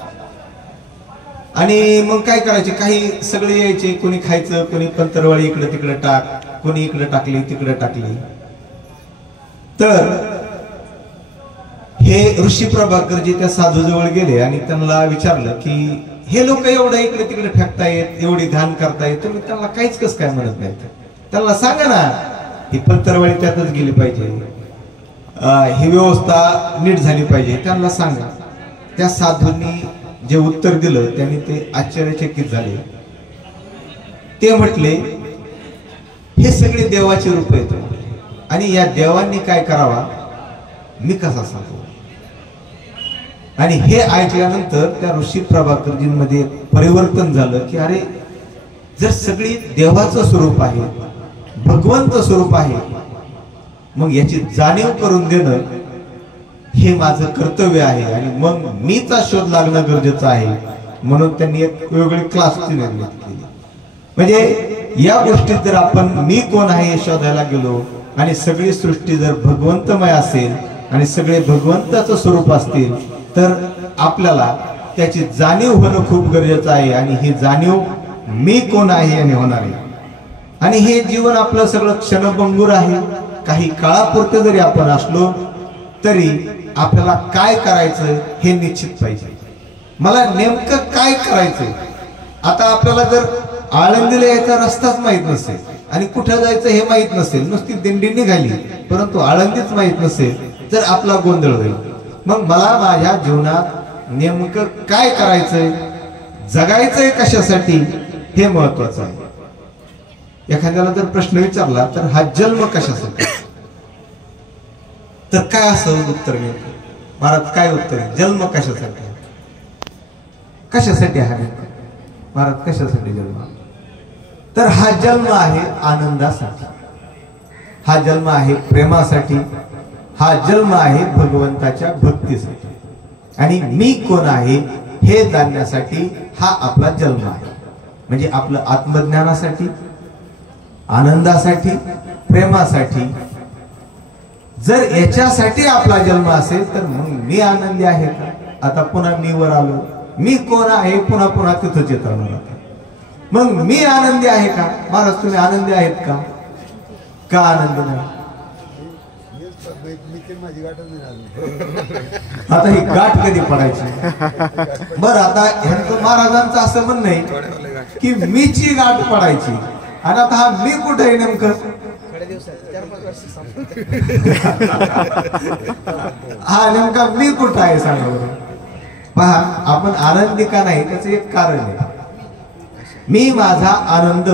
आणि मग काय करायचे, काही सगळे यायचे, कोणी खायचं, कोणी पंतरवाळी इकडे तिकडे टाक, कोणी इकडे टाकली तिकडे टाकली. तर हे ऋषी प्रभाकरजी त्या साधू जवळ गेले आणि त्यांना विचारलं की हे लोक एवढं इकडे तिकडे फेकतायत, एवढी घाण करतायत, तुम्ही त्यांना काहीच कस काय म्हणत नाहीत? त्यांना सांगा ना ही पंतरवाळी त्यातच गेली पाहिजे, ही व्यवस्था नीट झाली पाहिजे, त्यांना सांगा. त्या साधूंनी जे उत्तर दिलं त्यांनी ते आश्चर्यचकित झाले. ते म्हटले हे सगळे देवाचे रूप आहेत आणि या देवांनी काय करावा मी कसा सांगू. आणि हे ऐकल्यानंतर त्या ऋषी प्रभाकरजींमध्ये परिवर्तन झालं की अरे जर सगळी देवाचं स्वरूप आहे, भगवंत स्वरूप आहे, मग याची जाणीव करून देणं हे माझं कर्तव्य आहे आणि मग मीचा शोध लागणं गरजेचं आहे. म्हणून त्यांनी एक वेगळी क्लासची निर्मिती केली. म्हणजे या गोष्टीत जर आपण मी कोण आहे हे शोधायला गेलो आणि सगळी सृष्टी जर भगवंतमय असेल आणि सगळे भगवंताचं स्वरूप असतील तर आपल्याला त्याची जाणीव होणं खूप गरजेचं आहे. आणि ही जाणीव मी कोण आहे आणि होणार आहे. आणि हे जीवन आपलं सगळं क्षणभंगूर आहे. काही काळापुरते जरी आपण असलो तरी आपल्याला काय करायचं हे निश्चित पाहिजे. मला नेमकं काय करायचंय. आता आपल्याला जर आळंदीला यायचा रस्ताच माहित नसेल आणि कुठं जायचं हे माहित नसेल, नुसती दिंडी निघाली परंतु आळंदीच माहित नसेल तर आपला गोंधळ होईल. मग मला माझ्या जीवनात नेमकं काय करायचंय, जगायचंय कशासाठी हे महत्वाचं आहे. एखाद्याला जर प्रश्न विचारला तर हा जन्म कशासाठी, तर काय असं उत्तर मिळतं. महाराज काय उत्तर आहे, जन्म कशासाठी, कशासाठी आहे महाराज, कशासाठी जन्म. तर हा जन्म आहे आनंदासाठी, हा जन्म आहे प्रेमासाठी, हा जन्म आहे भगवंताच्या भक्तीसाठी. आणि मी कोण आहे हे जाणण्यासाठी हा आपला जन्म आहे. म्हणजे आपलं आत्मज्ञानासाठी, आनंदासाठी, प्रेमासाठी. जर याच्यासाठी आपला जन्म असेल तर मग मी आनंदी आहे का. आता पुन्हा मी वर आलो, मी कोण आहे पुन्हा पुन्हा तिथंच येत राहणार. मग मी आनंदी आहे का महाराज, तुम्ही आनंदी आहेत का, का आनंदी नाही. आता ही गाठ कधी पडायची. बरं आता ह्यांचं महाराजांचं असं म्हणणं आहे की मीची गाठ पडायची आणि आता हा मी कुठे आहे नेमकं. हा नेमका मी कुठं आहे सांगा बरं. पहा आपण आनंदी का नाही त्याचं एक कारण आहे. मी माझा आनंद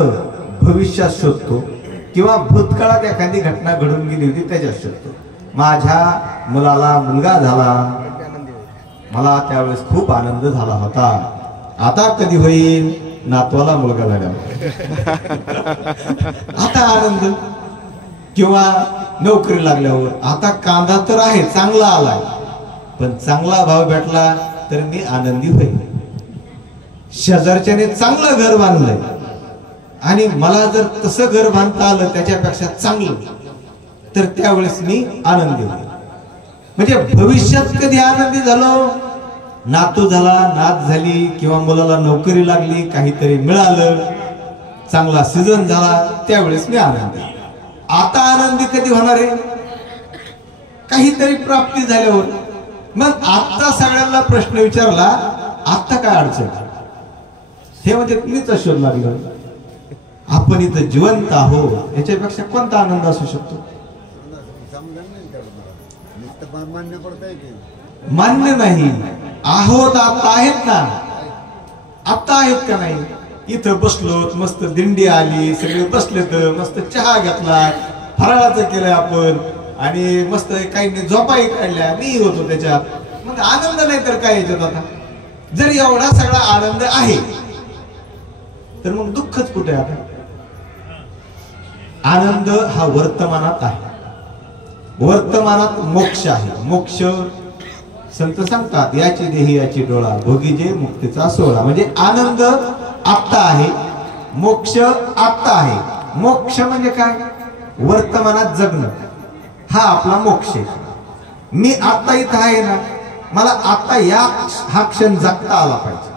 भविष्यात शोधतो किंवा भूतकाळात एखादी घटना घडून गेली होती त्याच्यात शोधतो. माझ्या मुलाला मुलगा झाला, मला त्यावेळेस खूप आनंद झाला होता. आता कधी होईल, नातवाला मुलगा झाल्यावर आता आनंद. किंवा नोकरी लागल्यावर आता कांदा तर आहे चांगला आलाय पण चांगला भाव भेटला तर मी आनंदी होईल. शेजारच्याने चांगलं घर बांधलंय आणि मला जर तसं घर बांधता आलं त्याच्यापेक्षा चांगलं, तर त्यावेळेस मी आनंदी होईल. म्हणजे भविष्यात कधी आनंदी झालो, नातू झाला, नात झाली, किंवा मुलाला नोकरी लागली, काहीतरी मिळालं, चांगला सीझन झाला, त्यावेळेस मी आनंदी. आता आनंदी कधी होणार आहे? काहीतरी प्राप्ती झाल्यावर. मग आता सगळ्यांना प्रश्न विचारला, आता काय अडचण? हे म्हणजे मीच शोध लागलं. आपण इथं जिवंत आहोत, याच्यापेक्षा कोणता आनंद असू शकतो? मान्य नाही. आहोत, आता आहेत ना, आता आहेत का नाही? इथं बसलो, मस्त दिंडी आली, सगळे बसले, तर मस्त चहा घेतला, फराळाचं केलं आपण, आणि मस्त काही झोपाही काढल्या, मी होतो त्याच्यात. मग आनंद नाही तर काय याच्यात? आता जर एवढा सगळा आनंद आहे तर मग दुःखच कुठे? आता आनंद हा वर्तमानात आहे. वर्तमानात मोक्ष आहे. मोक्ष संत सांगतात, याची देही याची डोळा, भोगी जे मुक्तीचा सोहळा. म्हणजे आनंद आत्ता आहे, मोक्ष आत्ता आहे. मोक्ष म्हणजे काय? वर्तमानात जगणं, हा आपला मोक्ष आहे. मी आता इथं आहे ना, मला आता हा क्षण जगता आला पाहिजे.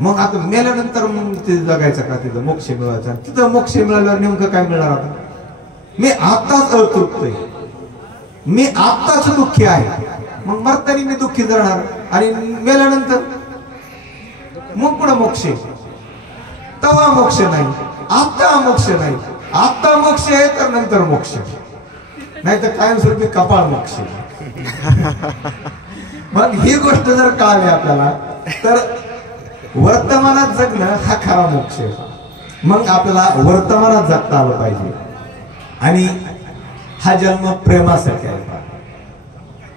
मग आता मेल्यानंतर मग ते जगायचं का? तिथं मोक्ष मिळवायचा. तिथं मोक्ष मिळाल्यावर नेमकं काय मिळणार? आता मी आताच अतृप्त आहे, मी आताच दुःखी आहे. मग मरताना मी दुःखी राहणार, आणि मेल्यानंतर मग पुढे मोक्ष आहे? तेव्हा मोक्ष नाही, आता मोक्ष नाही. आता मोक्ष आहे तर नंतर मोक्ष नाही, तर कायमस्वरूपी कपाळ मोक्ष. मग ही गोष्ट जर कळली आपल्याला, तर वर्तमानात जगणं हा खरा मोक्ष आहे. मग आपल्याला वर्तमानात जगता आलं पाहिजे. आणि हा जन्म प्रेमासाठी आहे.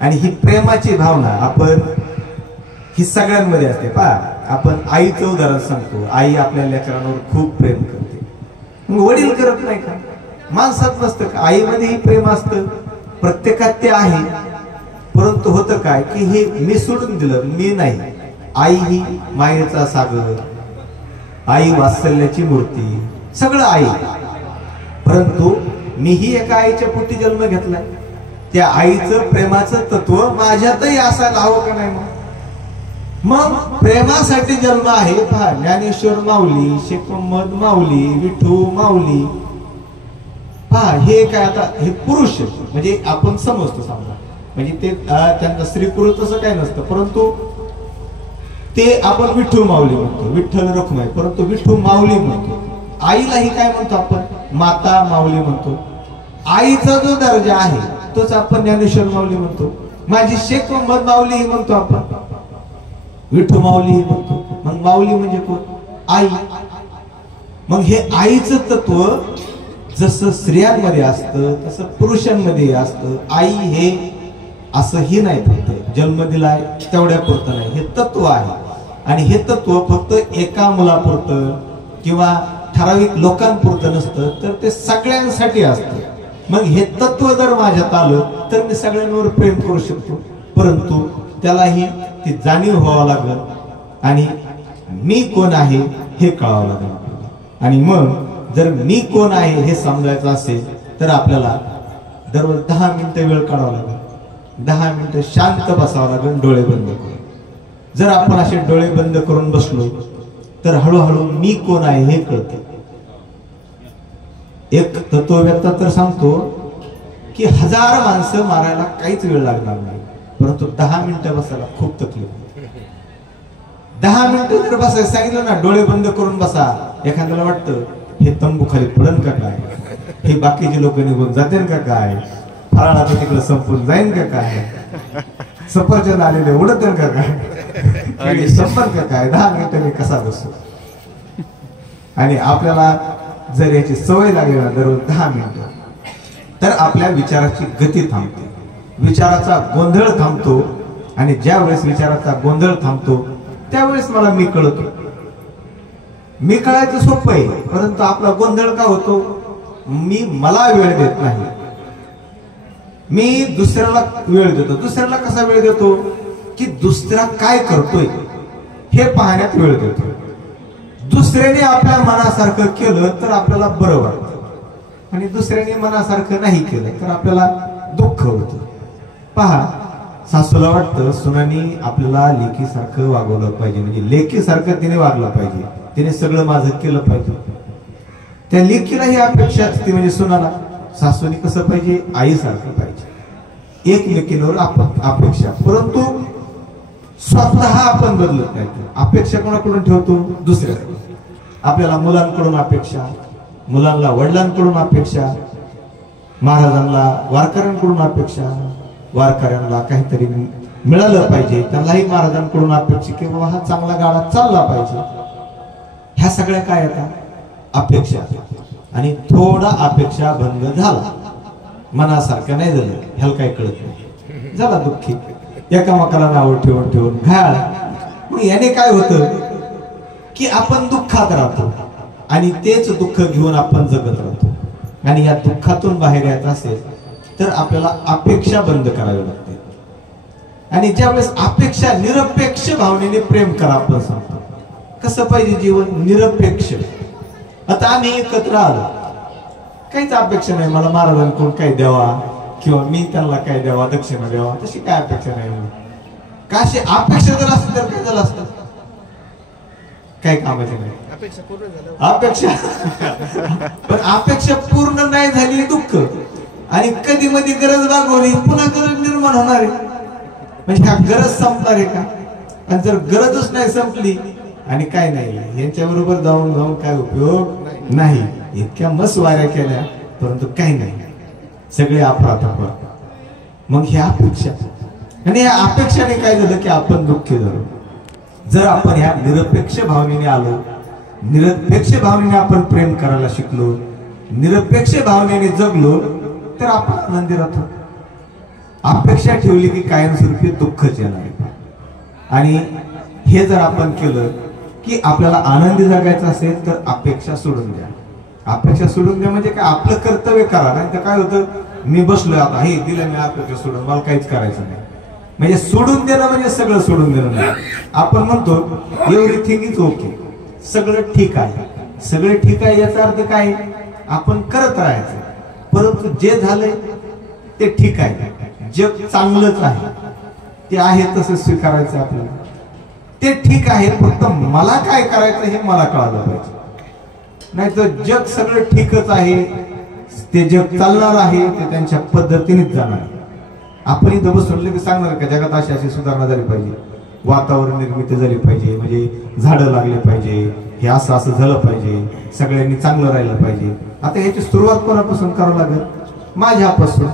आणि ही प्रेमाची भावना आपण ही सगळ्यांमध्ये असते. पहा, आपण आईचं उदाहरण सांगतो. आई आपल्या लेकरांवर खूप प्रेम करते. मग वडील करत नाही का? माणसात नसतं का? आईमध्येही प्रेम असतं, प्रत्येकात ते आहे. परंतु होतं काय की हे मी सोडून दिलं, मी नाही. आई ही मायेचा सागर, आई वात्सल्याची मूर्ती, सगळं आई. परंतु मीही एका आईच्या पोटी जन्म घेतलाय. त्या आईचं प्रेमाचं तत्व माझ्यातही असायला हवं का नाही? मग प्रेमासाठी जन्म आहे. पहा, ज्ञानेश्वर माऊली, शेख मोहम्मद माऊली, विठू माऊली. पहा, हे काय आता हे पुरुष म्हणजे आपण समजतो, समजा म्हणजे ते त्यांचा स्त्री पुरुष तसं काय नसतं. परंतु ते आपण विठू माऊली म्हणतो, विठ्ठल रखुमाई, परंतु विठू माऊली म्हणतो. आईलाही काय म्हणतो आपण? माता माऊली म्हणतो. आईचा जो दर्जा आहे तोच आपण ज्ञानेश्वर माऊली म्हणतो. माझी शेख मोहम्मद माऊली ही म्हणतो आपण, विठू माऊली ही म्हणतो. मग माऊली म्हणजे कोण? आई. मग हे आईचं तत्व जसं स्त्रियांमध्ये असतं तसं पुरुषांमध्ये असतं. आई हे असंही नाही, फक्त जन्म दिलाय तेवढ्या पुरतं नाही, हे तत्व आहे. आणि हे तत्व फक्त एका मुलापुरतं किंवा ठराविक लोकांपुरतं नसतं, तर ते सगळ्यांसाठी असतं. मग हे तत्व जर माझ्यात आलं तर मी सगळ्यांवर प्रेम करू शकतो. परंतु त्यालाही ती जाणीव व्हावं लागेल, आणि मी कोण आहे हे कळावं लागेल. आणि मग जर मी कोण आहे हे समजायचं असेल तर आपल्याला दररोज 10 मिनिटं वेळ काढावा लागेल. 10 मिनिटं शांत बसावं लागेल, डोळे बंद करून. जर आपण असे डोळे बंद करून बसलो तर हळूहळू मी कोण आहे हे कळते. एक तत्ववेत्ता तर सांगतो की 1000 माणसं मारायला काहीच वेळ लागणार नाही, परंतु 10 मिनिटं बसायला खूप तकलीफ. 10 मिनिटं जर बसायला सांगितलं ना, डोळे बंद करून बसा, एखाद्याला वाटतं हे तंबू खाली पडन का काय, हे बाकीचे लोक निघून जातील का काय, फराळाचं तिकडे संपून जाईन का काय, सफरचंद आलेले उडत का काय, संपर का काय, 10 मिनिटं मी कसा बसू. आणि आपल्याला जर याची सवय लागली ना दररोज 10 मिनिटं, तर आपल्या विचाराची गती थांबते, विचाराचा गोंधळ थांबतो. आणि ज्या वेळेस विचाराचा गोंधळ थांबतो त्यावेळेस मला मी कळतो. मी कळायचं सोपं आहे, परंतु आपला गोंधळ का होतो? मी मला वेळ देत नाही, मी दुसऱ्याला वेळ देतो. दुसऱ्याला कसा वेळ देतो? की दुसरा काय करतोय हे पाहण्यात वेळ देतो. दुसऱ्याने आपल्या मनासारखं केलं तर आपल्याला बरं वाटतं आणि दुसऱ्याने मनासारखं नाही केलं तर आपल्याला दुःख होतं. पहा, सासूला वाटतं सुनानी आपल्याला लेकीसारखं वागवलं पाहिजे, म्हणजे लेकीसारखं तिने वागलं पाहिजे, तिने सगळं माझं केलं पाहिजे. त्या लेकीला ही अपेक्षा असते, म्हणजे सुनाला सासूनी कसं पाहिजे, आईसारखं पाहिजे. एकमेकींवर अपेक्षा, परंतु स्वतः आपण बदलत नाही. अपेक्षा कोणाकडून ठेवतो, दुसऱ्याकडून. आपल्याला मुलांकडून अपेक्षा, मुलांना वडिलांकडून अपेक्षा, महाराजांना वारकऱ्यांकडून अपेक्षा, वारकऱ्यांना काहीतरी मिळालं पाहिजे, त्यांनाही महाराजांकडून अपेक्षा की बाबा हा चांगला गाडा चालला पाहिजे. ह्या सगळ्या काय येतात, अपेक्षा. आणि थोडा अपेक्षा भंग झाला, मनासारखं नाही झालं, ह्याला काही कळत नाही, झाला दुःखी, एकामेकाला नाव ठेवून ठेवून घाल. मग याने काय होतं की आपण दुःखात राहतो आणि तेच दुःख घेऊन आपण जगत राहतो. आणि या दुःखातून बाहेर यायचं असेल तर आपल्याला अपेक्षा बंद करावी लागते. आणि ज्यावेळेस अपेक्षा, निरपेक्ष भावनेने प्रेम करा. आपण सांगतो कसं पाहिजे जीवन, निरपेक्ष. आता आम्ही एकत्र आलो, काहीच अपेक्षा नाही मला महाराजांकडून काही द्यावा किंवा मी त्यांना काय द्यावा, दक्षिणा द्यावा, तशी काय अपेक्षा नाही. काशी अपेक्षा जर असत तर काय झालं असतं, काय कामाची नाही अपेक्षा. पण अपेक्षा पूर्ण नाही झाली दुःख, आणि कधी मध्ये गरज भागवली पुन्हा गरज निर्माण होणार आहे. म्हणजे ह्या गरज संपणार आहे का? आणि जर गरजच नाही संपली आणि काय नाही, यांच्या बरोबर जाऊन जाऊन काय उपयोग नाही. इतक्या मस्त वाऱ्या केल्या परंतु काही नाही, सगळे अपराधापर. मग ही अपेक्षा, आणि या अपेक्षाने काय झालं की आपण दुःखी झालो. जर आपण ह्या निरपेक्ष भावनेने आलो, निरपेक्ष भावनेने आपण प्रेम करायला शिकलो, निरपेक्ष भावनेने जगलो तर आपण आनंदी राहतो. अपेक्षा ठेवली की कायमस्वरूपी दुःखच येणार आहे. आणि हे जर आपण केलं की आपल्याला आनंदी जगायचं असेल तर अपेक्षा सोडून द्या. अपेक्षा सोडून द्या म्हणजे काय, आपलं कर्तव्य करा. नाही तर काय होतं, मी बसलोय आता, हे दिलं मी अपेक्षा सोडून, मला काहीच करायचं नाही. म्हणजे सोडून देणं म्हणजे सगळं सोडून देणं नाही. आपण म्हणतो एव्हरीथिंग इज ओके, सगळं ठीक आहे. सगळं ठीक आहे याचा अर्थ काय, आपण करत राहायचं. परंतु जे झालंय ते ठीक आहे, जग चांगलंच आहे, ते आहे तसं स्वीकारायचं आपल्याला. ते ठीक आहे, फक्त मला काय करायचं हे मला कळालं पाहिजे. नाही तर जग सगळं ठीकच आहे, ते जग चालणार आहे, ते त्यांच्या पद्धतीनेच जाणार आहे. आपण इथं बसवलं की सांगणार का जगात अशी अशी सुधारणा झाली पाहिजे, वातावरण निर्मिती झाली पाहिजे, म्हणजे झाडं लागले पाहिजे, हे असं असं झालं पाहिजे, सगळ्यांनी चांगलं राहिलं पाहिजे. आता याची सुरुवात कोणापासून करावं लागेल, माझ्यापासून.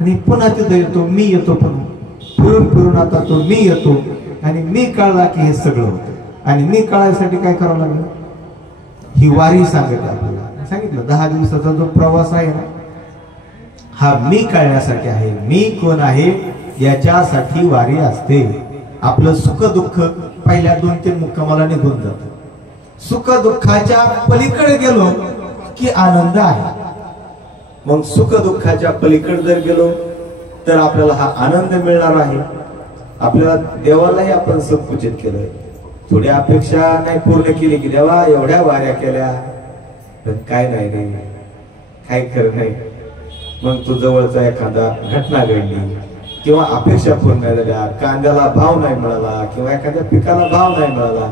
आणि पुन्हा तिथं येतो, मी येतो, पुन्हा फिरून फिरून आता तो मी येतो. आणि मी कळला की हे सगळं होतं. आणि मी कळायसाठी काय करावं लागेल, ही वारी सांगते आपल्याला. सांगितलं 10 दिवसाचा जो प्रवास आहे ना, हा मी कळण्यासाठी आहे. मी कोण आहे याच्यासाठी वारी असते. आपलं सुख दुःख पहिल्या 2-3 मुक्कामाला निघून जातं. सुख दुःखाच्या पलीकडे गेलो की आनंद आहे. मग सुख दुःखाच्या पलीकडे जर गेलो तर आपल्याला हा आनंद मिळणार आहे. आपल्याला देवालाही आपण संकुचित केलंय, थोडी अपेक्षा नाही पूर्ण केली की देवा एवढ्या वाऱ्या केल्या पण काय नाही रे, काय कर नाही. मग तू जवळचा एखादा घटना घडली किंवा अपेक्षा पूर्ण नाही झाल्या, कांद्याला भाव नाही मिळाला किंवा एखाद्या पिकाला भाव नाही मिळाला,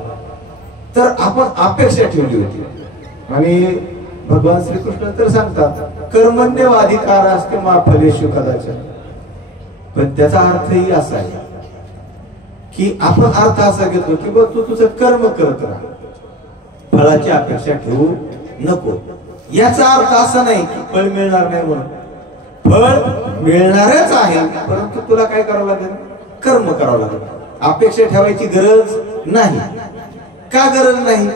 तर आपण अपेक्षा ठेवली होती. आणि भगवान श्रीकृष्ण तर सांगतात कर्मण्यवाधिकार असते मा फलेषु कदाचन. पण त्याचा अर्थही असा आहे की आपण अर्थ असा घेतो की बघ तू तुझं कर्म करत राहा, फळाची अपेक्षा ठेवू नको. याचा अर्थ असा नाही की फळ मिळणार नाही म्हणून. फळ मिळणारच आहे, परंतु तुला काय करावं लागेल, कर्म करावं लागेल. अपेक्षा ठेवायची गरज नाही. का गरज नाही,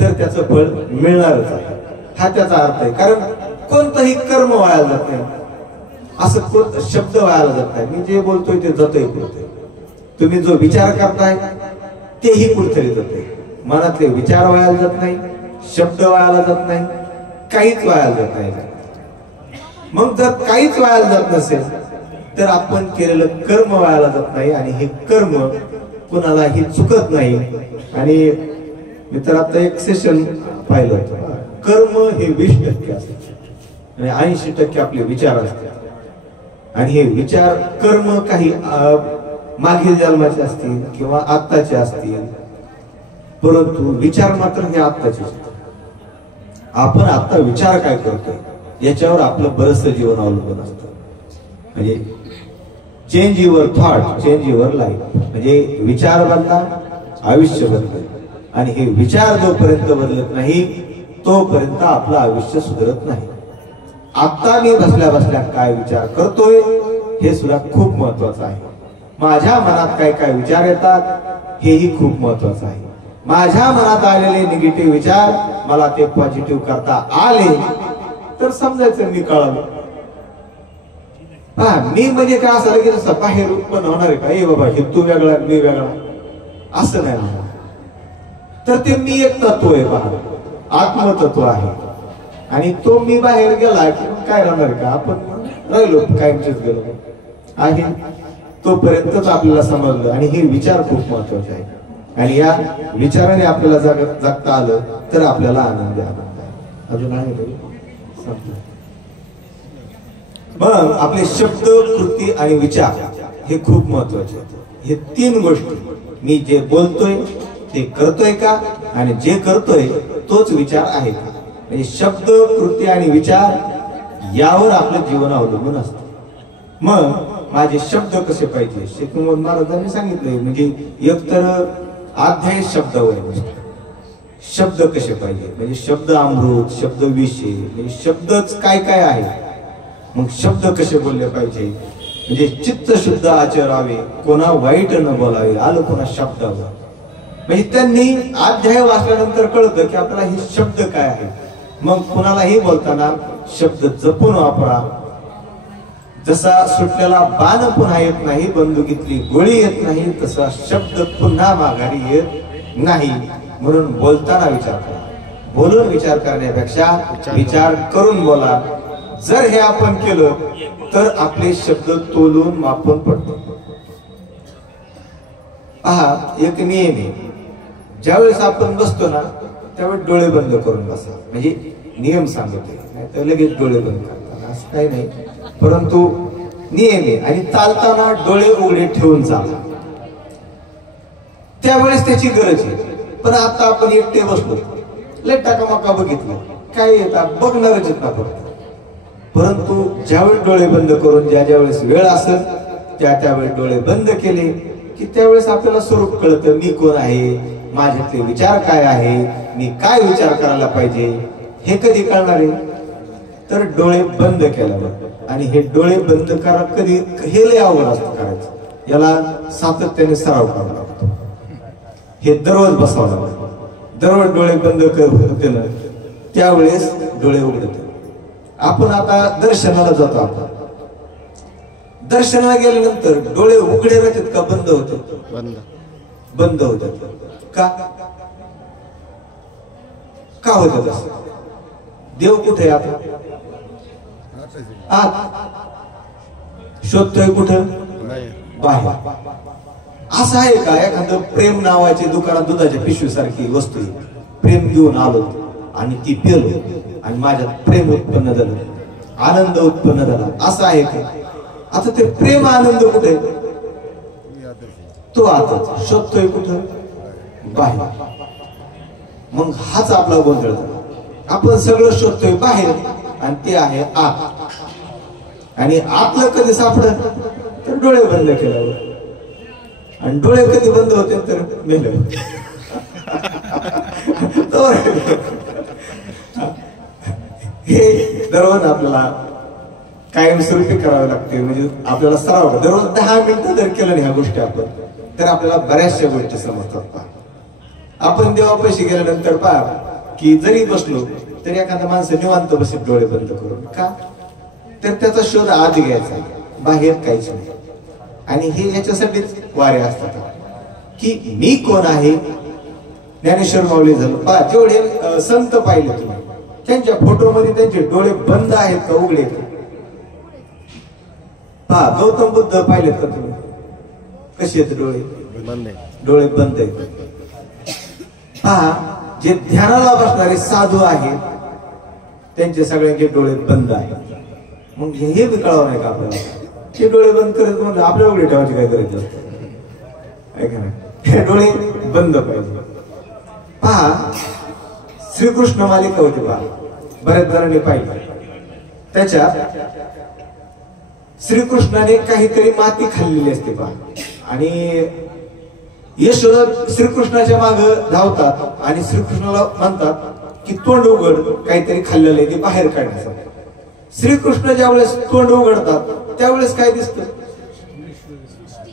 तर त्याचं फळ मिळणारच आहे, हा त्याचा अर्थ आहे. कारण कोणतंही कर्म वाया जात नाही, असं कोणतं शब्द वायाला जात नाही. मी जे बोलतोय ते जातंय कुठे. तुम्ही जो विचार करताय तेही कुठेतरी जातंय. मनातले विचार वायाला जात नाही, शब्द वायाला जात नाही, काहीच वायाला जात नाही. मग जर काहीच वायाला जात नसेल तर आपण केलेलं कर्म वायाला जात नाही. आणि हे कर्म कुणालाही चुकत नाही. आणि मी तर आता एक सेशन पाहिलं होतं, कर्म हे 20% असते आणि 80% आपले विचार असतात. आणि हे विचार कर्म काही मागील जन्माचे असतील किंवा आत्ताचे असतील, परंतु विचार मात्र हे आत्ताचे. आपण आता विचार काय करतोय याच्यावर आपलं बरंचसं जीवन अवलंबून असतं. म्हणजे change your thought change your life. म्हणजे विचार बदला आयुष्य बदलत. आणि हे विचार जोपर्यंत बदलत नाही तोपर्यंत आपलं आयुष्य सुधारत नाही. आता मी बसल्या बसल्या काय विचार करतोय हे सुद्धा खूप महत्वाचं आहे. माझ्या मनात काय काय विचार येतात हेही खूप महत्वाचं आहे. माझ्या मनात आलेले निगेटिव्ह विचार मला ते पॉझिटिव्ह करता आले तर समजायचं मी कळालो. मी म्हणजे काय असं की जसं बाहेर उत्पन्न होणार आहे का, ए बाबा हे तू वेगळा मी वेगळा असं नाही म्हणा. तर ते मी एक तत्व आहे, पहा आत्मतत्व आहे. आणि तो मी बाहेर गेला की काय राहणार का, आपण राहिलो कायमचेच गेलो आहे. तोपर्यंतच आपल्याला समजलं. आणि हे विचार खूप महत्वाचे आहे. आणि या विचाराने आपल्याला जगता आलं तर आपल्याला आनंद आहे. अजून आहे मग आपले शब्द कृती आणि विचार हे खूप महत्वाचे. हे 3 गोष्टी, मी जे बोलतोय ते करतोय का आणि जे करतोय तोच विचार आहे का. म्हणजे शब्द कृती आणि विचार यावर आपलं जीवन अवलंबून असतं. मग माझे शब्द कसे पाहिजे, शेख मोहम्मद महाराजांनी सांगितलंय. म्हणजे एकतर अध्याय शब्दावर शब्द कसे पाहिजे, म्हणजे शब्द अमृत, शब्द विषय, म्हणजे शब्दच काय काय आहे. मग शब्द कसे बोलले पाहिजे, म्हणजे चित्त शुद्ध आचरावे, कोणा वाईट न बोलावे, आलं कोणा शब्दावर. म्हणजे त्यांनी अध्याय वाचल्यानंतर कळतं की आपल्याला हे शब्द काय आहे. मग कुणालाही बोलताना शब्द जपून वापरा. जसा सुटलेला बाण पुन्हा येत नाही, बंदुकीतली गोळी येत नाही, तसा शब्द पुन्हा माघारी येत नाही. म्हणून बोलताना विचार करा. बोलून विचार करण्यापेक्षा विचार करून बोला. जर हे आपण केलं तर आपले शब्द तोलून मापून पडतो. पहा एक नियम आहे, ज्यावेळेस आपण बसतो ना त्यावेळेस डोळे बंद करून बसा. म्हणजे नियम सांगतोय, नाही तर लगेच डोळे बंद करताना असं काही नाही, परंतु नियम आहे. आणि चालताना डोळे उघडे ठेवून चाला, त्यावेळेस त्याची गरज आहे. पण आता आपण एकटे बसलो, लय टाकामाका बघितलं, काय येतात बघणारच येत ना फक्त. परंतु ज्यावेळेस डोळे बंद करून ज्या वेळेस वेळ असेल त्यावेळेस डोळे बंद केले की त्यावेळेस आपल्याला स्वरूप कळतं, मी कोण आहे, माझ्यातले विचार काय आहे, मी काय विचार करायला पाहिजे. हे कधी कळणार आहे, तर डोळे बंद केल्यावर. आणि हे डोळे बंद करा कधी, हे लय अवघड असतं करायचं. याला सातत्याने सराव करावा लागतो. हे दररोज बसावं लागतं. दररोज डोळे बंद केलं त्यावेळेस डोळे उघडत. आपण आता दर्शनाला जातो, आपण दर्शनाला गेल्यानंतर डोळे उघडे राहतात का बंद होतात? बंद होतात. का का होतात असं? देव कुठे आता? आत शोधतोय कुठं? बाहेर. असं आहे का एखादं प्रेम नावाची दुकानात दुधाच्या पिशवीसारखी वस्तू प्रेम घेऊन आलो आणि ती पिलो आणि माझ्यात प्रेम उत्पन्न झालं, आनंद उत्पन्न झाला, असं आहे का? आता ते प्रेम आनंद कुठे? तो आता शोधतोय कुठं? बाहेर. मग हाच आपला गोंधळ झाला. आपण सगळं शोधतोय बाहेर आणि ते आहे आत. आणि आतलं कधी सापडत तर डोळे बंद केल्यावर. आणि डोळे कधी बंद होते तर मेलं. हे दररोज आपल्याला कायमस्वरूपी करावे लागते. म्हणजे आपल्याला सराव दररोज 10 मिनिटं जर केलं ह्या गोष्टी आपण, तर आपल्याला बऱ्याचशा गोष्टी समजतात. आपण देवापाशी गेल्यानंतर पहा की जरी बसलो तरी एखादा माणसं निवांत बसत डोळे बंद करून. का? तर त्याचा शोध आत घ्यायचा, बाहेर काहीच नाही. आणि हे याच्यासाठीच वारे असतात की मी कोण आहे. ज्ञानेश्वर माऊली झालं पहा, जेवढे संत पाहिले तुम्ही त्यांच्या फोटोमध्ये त्यांचे डोळे बंद आहेत का उघडे? पहा गौतम बुद्ध पाहिलेत का तुम्ही? कसे आहेत डोळे? डोळे बंद आहेत. पहा जे ध्यानाला बसणारे साधू आहेत त्यांचे सगळ्यांचे डोळे बंद आहेत. मग हे बी कळावं नाही का आपल्याला? हे डोळे बंद करत म्हणजे आपल्या उघडे ठेवायचे काय करायचं ऐका ना, हे डोळे बंद पाहिजे. पहा श्रीकृष्ण मालिका होती पहा, बऱ्याच जणांनी पाहिलं. त्याच्यात श्रीकृष्णाने काहीतरी माती खाल्लेली असते पहा, आणि यशोदा श्रीकृष्णाच्या माग धावतात आणि श्रीकृष्णाला म्हणतात की तोंड उघड, काहीतरी खाल्लेलं आहे ते बाहेर काढण्यासाठी. श्रीकृष्ण ज्यावेळेस तोंड उघडतात त्यावेळेस काय दिसतं?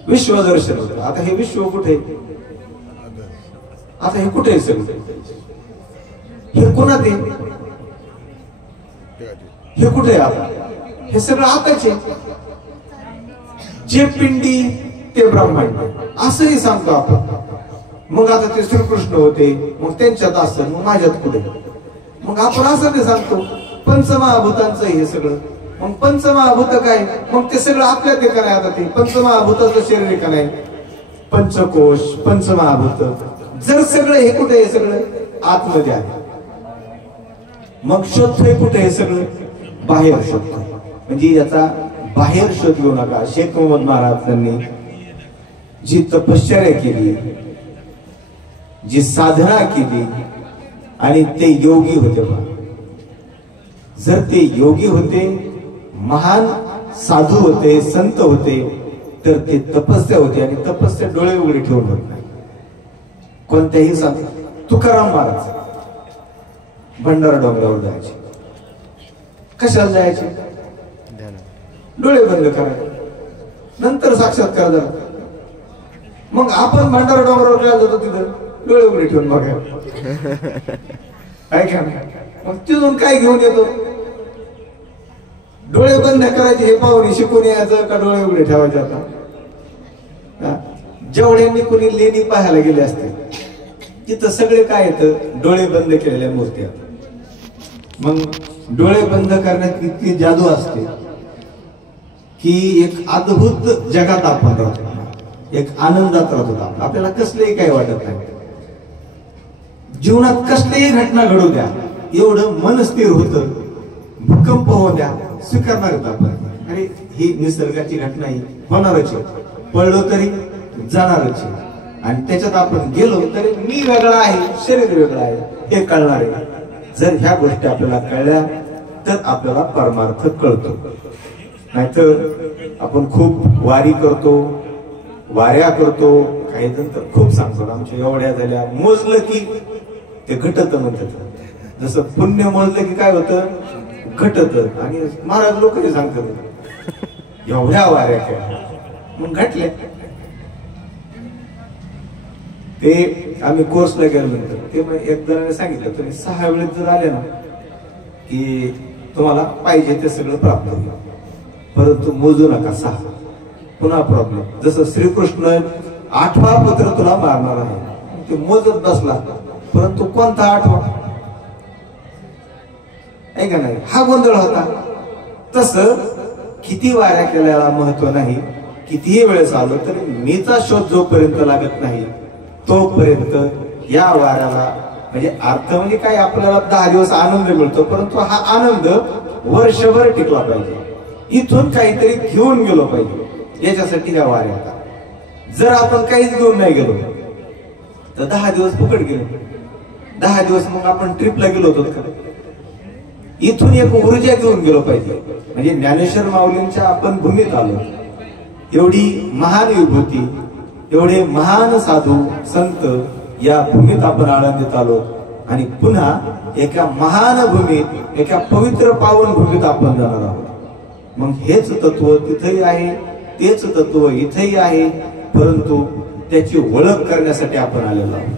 विश्वदर्शन होतं. आता हे विश्व कुठे? आता हे कुठे सगळं? हे कोणात आहे? हे कुठे? आता हे सगळं आताचे जे पिंडी ते ब्रह्मांड असंही सांगतो आपण. मग आता ते श्रीकृष्ण होते, मग त्यांच्यात असं, मग माझ्यात कुठे? मग आपण असं ते सांगतो पंचमहाभूतांचं हे सगळं. मग पंचमहाभूत काय? मग ते सगळं आपल्यात का नाही? आता ते पंचमहाभूताचं शरीर का नाही? पंचकोश पंचमहाभूत जर सगळं हे कुठे? हे सगळं आतमध्ये आहे. मग शोधतोय कुठे? हे सगळं बाहेर शोधतोय. म्हणजे याचा बाहेर शोध घेऊ नका. शेख मोहम्मद महाराजांनी जी तपश्चर्या केली, जी साधना केली, आणि ते योगी होते बा. जर ते योगी होते, महान साधू होते, संत होते, तर ते तपस्या होते. आणि तपस्या डोळे उघडे ठेवून होत नाही. कोणत्याही संत, तुकाराम महाराज भंडारा डोंगरावर जायचे. कशाला जायचे? डोळे बंद करायचे, नंतर साक्षात्कार झाला. मग आपण भंडारा डोंगरावर जायला जातो तिथं डोळे उघडे ठेवून बघायला ऐका. मग तिथून काय घेऊन येतो? डोळे बंद करायचे हे पाहून शिकून यायचं का डोळे उघडे ठेवायचे? आता जेवढ्यांनी कोणी लेणी पाहायला गेले असते तिथं सगळे काय येतं? डोळे बंद केलेल्या मूर्त्या. मग डोळे बंद करण्यात इतकी जादू असते की एक अद्भुत जगात आपण राहतो, एक आनंदात राहतो. आपल्याला कसलेही काही वाटत नाही. जीवनात कसलीही घटना घडू द्या, एवढं मन स्थिर होतं. भूकंप होऊ द्या, स्वीकारणार होत आपण. अरे ही निसर्गाची घटना ही होणारच आहे, पडलो तरी जाणारच आहे. आणि त्याच्यात आपण गेलो तरी मी वेगळा आहे, शरीर वेगळं आहे हे कळणार आहे. जर ह्या गोष्टी आपल्याला कळल्या तर आपल्याला परमार्थ कळतो. नाहीतर आपण खूप वारी करतो, वाऱ्या करतो. काही जण तर खूप सांगतात आमच्या एवढ्या झाल्या, मोजलं की ते घटत म्हणतात. जसं पुण्य मोजलं की काय होतं? घटत. आणि महाराज लोक हे सांगतात एवढ्या वाऱ्या काय, मग घटल्या. ते आम्ही कोर्सला गेल्यानंतर ते एक जणांनी सांगितलं तुम्ही 6 वेळेस जर आले ना की तुम्हाला पाहिजे ते सगळं प्राप्त होईल, परंतु मोजू नका 6. पुन्हा प्रॉब्लेम. जसं श्रीकृष्ण 8वा पत्र तुला मारणार आहे, ते मोजत बसला, परंतु कोणता 8वा आहे का नाही? हा गोंधळ होता. तसं किती वाऱ्या केल्याला महत्व नाही. कितीही वेळेस आलो तरी मीचा शोध जोपर्यंत लागत नाही तोपर्यंत या वाऱ्याला म्हणजे अर्थ म्हणजे काय, आपल्याला 10 दिवस आनंद मिळतो, परंतु हा आनंद वर्षभर टिकला पाहिजे. इथून काहीतरी घेऊन गेलो पाहिजे, याच्यासाठी या वाऱ्या. जर आपण काहीच घेऊन नाही गेलो तर 10 दिवस फुकट गेले. 10 दिवस मग आपण ट्रिपला गेलो होतो का? इथून एक ऊर्जा घेऊन गेलो पाहिजे. म्हणजे ज्ञानेश्वर माऊलींच्या आपण भूमीत आलो, एवढी महान विभूती, एवढे महान साधू संत या भूमीत आपण आनंदित आलो. आणि पुन्हा एका महान भूमीत, एका पवित्र पावन भूमीत आपण जाणार आहोत. मग हेच तत्व तिथेही आहे, तेच तत्व इथेही आहे, परंतु त्याची ओळख करण्यासाठी आपण आलेलो आहोत.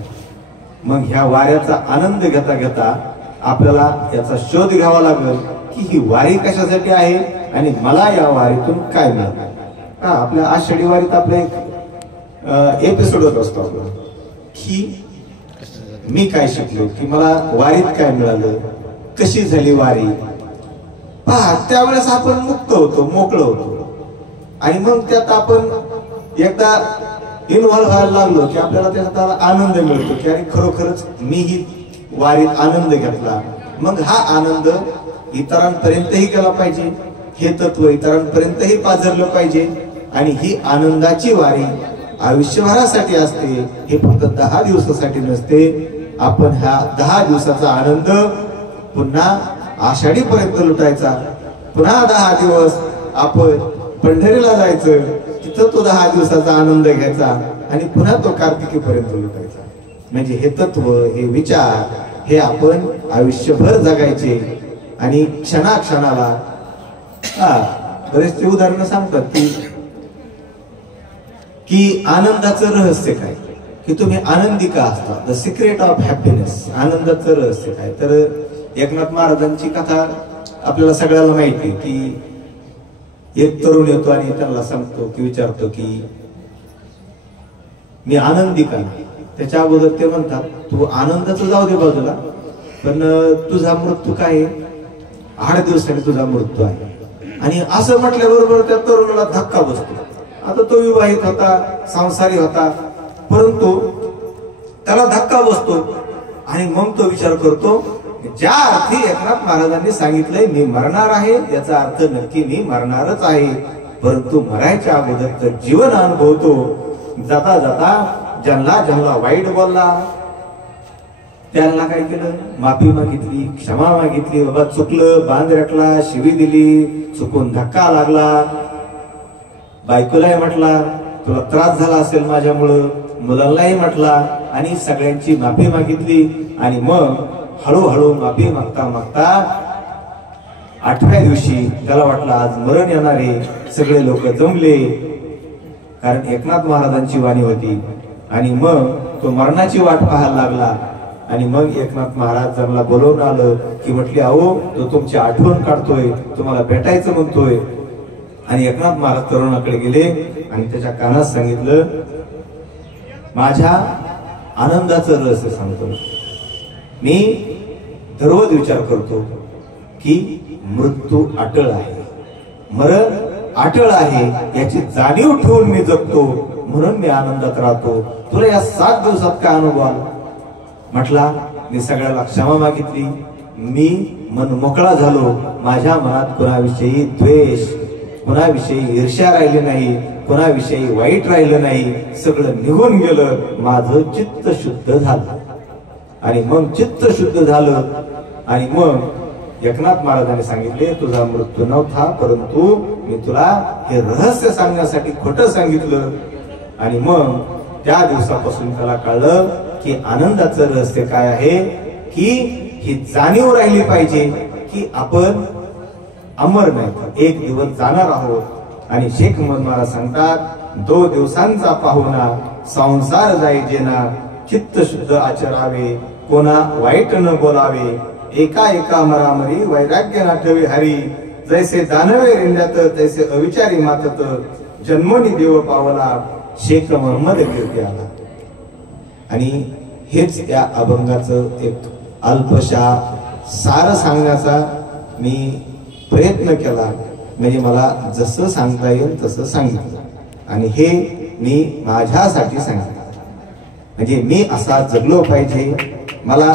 मग ह्या वाऱ्याचा आनंद घेता घेता आपल्याला याचा शोध घ्यावा लागेल की ही वारी कशासाठी आहे आणि मला या वारीतून काय मिळालं. आपल्या आषाढी वारीत आपला एक एपिसोड होत असतो आपला की मी काय शिकलो, की मला वारीत काय मिळालं, कशी झाली वारी. पहा त्यावेळेस आपण मुक्त होतो, मोकळं होतो. आणि मग त्यात आपण एकदा इन्व्हॉल्व व्हायला लागलो की आपल्याला त्याचा आनंद मिळतो की अरे खरोखरच मी ही वारीत आनंद घेतला, मग हा आनंद इतरांपर्यंतही गेला पाहिजे, हे तत्व इतरांपर्यंतही पाझरलं पाहिजे. आणि ही आनंदाची वारी आयुष्यभरासाठी असते, हे फक्त 10 दिवसासाठी नसते. आपण हा 10 दिवसाचा आनंद पुन्हा आषाढी पर्यंत लुटायचा, पुन्हा 10 दिवस आपण पंढरीला जायचं, तिथं तो 10 दिवसाचा आनंद घ्यायचा आणि पुन्हा तो कार्तिकीपर्यंत लुटायचा. म्हणजे हे तत्व, हे विचार, हे आपण आयुष्यभर जगायचे. आणि क्षणाक्षणाला बरेचसे उदाहरणं सांगतात की आनंदाचं रहस्य काय, की तुम्ही आनंदी का असता, द सिक्रेट ऑफ हॅपीनेस, आनंदाचं रहस्य काय. तर एकनाथ महाराजांची कथा आपल्याला सगळ्याला माहिती आहे की एक तरुण येतो आणि त्यांना सांगतो की विचारतो की मी आनंदी का. त्याच्या अगोदर ते म्हणतात तू आनंदाचं जाऊ दे बाजूला, पण तुझा मृत्यू काय आहे, 8 दिवसांनी तुझा मृत्यू आहे. आणि असं म्हटल्याबरोबर त्या तरुणाला धक्का बसतो. आता तो विवाहित होता, संसारी होता, परंतु त्याला धक्का बसतो. आणि मग तो विचार करतो ज्या अर्थी एकनाथ महाराजांनी सांगितलंय मी मरणार आहे, याचा अर्थ नक्की मी मरणारच आहे. परंतु मरायच्या अगोदर तर जीवन अनुभवतो. जाता जाता ज्यांना वाईट बोलला त्यांना काय केलं, माफी मागितली, क्षमा मागितली. बाबा चुकलं, बांध रटला, शिवी दिली, चुकून धक्का लागला, बायकोलाही म्हटला तुला त्रास झाला असेल माझ्यामुळं, मुलांनाही म्हटला आणि सगळ्यांची माफी मागितली. आणि मग हळूहळू माफी मागता मागता 8व्या दिवशी त्याला वाटलं आज मरण येणार आहे. सगळे लोक जमले, कारण एकनाथ महाराजांची वाणी होती. आणि मग तो मरणाची वाट पाहायला लागला. आणि मग एकनाथ महाराज त्यांना बोलवून आलं की म्हटली अहो तो तुमची आठवण काढतोय, तुम्हाला भेटायचं म्हणतोय. आणि एकनाथ महाराज तरुणाकडे गेले आणि त्याच्या कानात सांगितलं माझ्या आनंदाचं रहस्य सांगतो. मी दररोज विचार करतो की मृत्यू अटळ आहे, मरण अटळ आहे, याची जाणीव ठेवून मी जगतो, म्हणून मी आनंदात राहतो. तुला या 7 दिवसात काय अनुभव आला. म्हटला मी सगळ्याला क्षमा मागितली, मी मन मोकळा झालो, माझ्या मनात कोणाविषयी द्वेष, कोणाविषयी ईर्ष्या राहिली नाही, कोणाविषयी वाईट राहिलं नाही, सगळं निघून गेलं, माझं चित्त शुद्ध झालं. आणि मग चित्त शुद्ध झालं. आणि मग एकनाथ महाराजांनी सांगितले तुझा मृत्यू नव्हता, परंतु मी तुला हे रहस्य सांगण्यासाठी खोटं सांगितलं. आणि मग त्या दिवसापासून त्याला कळलं की आनंदाचं रहस्य काय आहे, की ही जाणीव राहिली पाहिजे की आपण अमर नाही, तर एक दिवस जाणार आहोत. आणि शेख महमद महाराज सांगतात 2 दिवसांचा पाहुणा संसार जाई जेना, चित्त शुद्ध आचरावे, कोणा वाईट न बोलावे, एका एका मरामरी वैराग्य नाठवे हरी, जैसे दानवे रिंद्यात तैसे अविचारी मातत, जन्मोनी देव पावला, शेख महमद कीर्ती आला. आणि हेच त्या अभंगाचं एक अल्पशा सार सांगण्याचा मी प्रयत्न केला. म्हणजे मला जसं सांगता येईल तसं सांगितलं. आणि हे मी माझ्यासाठी सांगितलं, म्हणजे मी असा जगलो पाहिजे. मला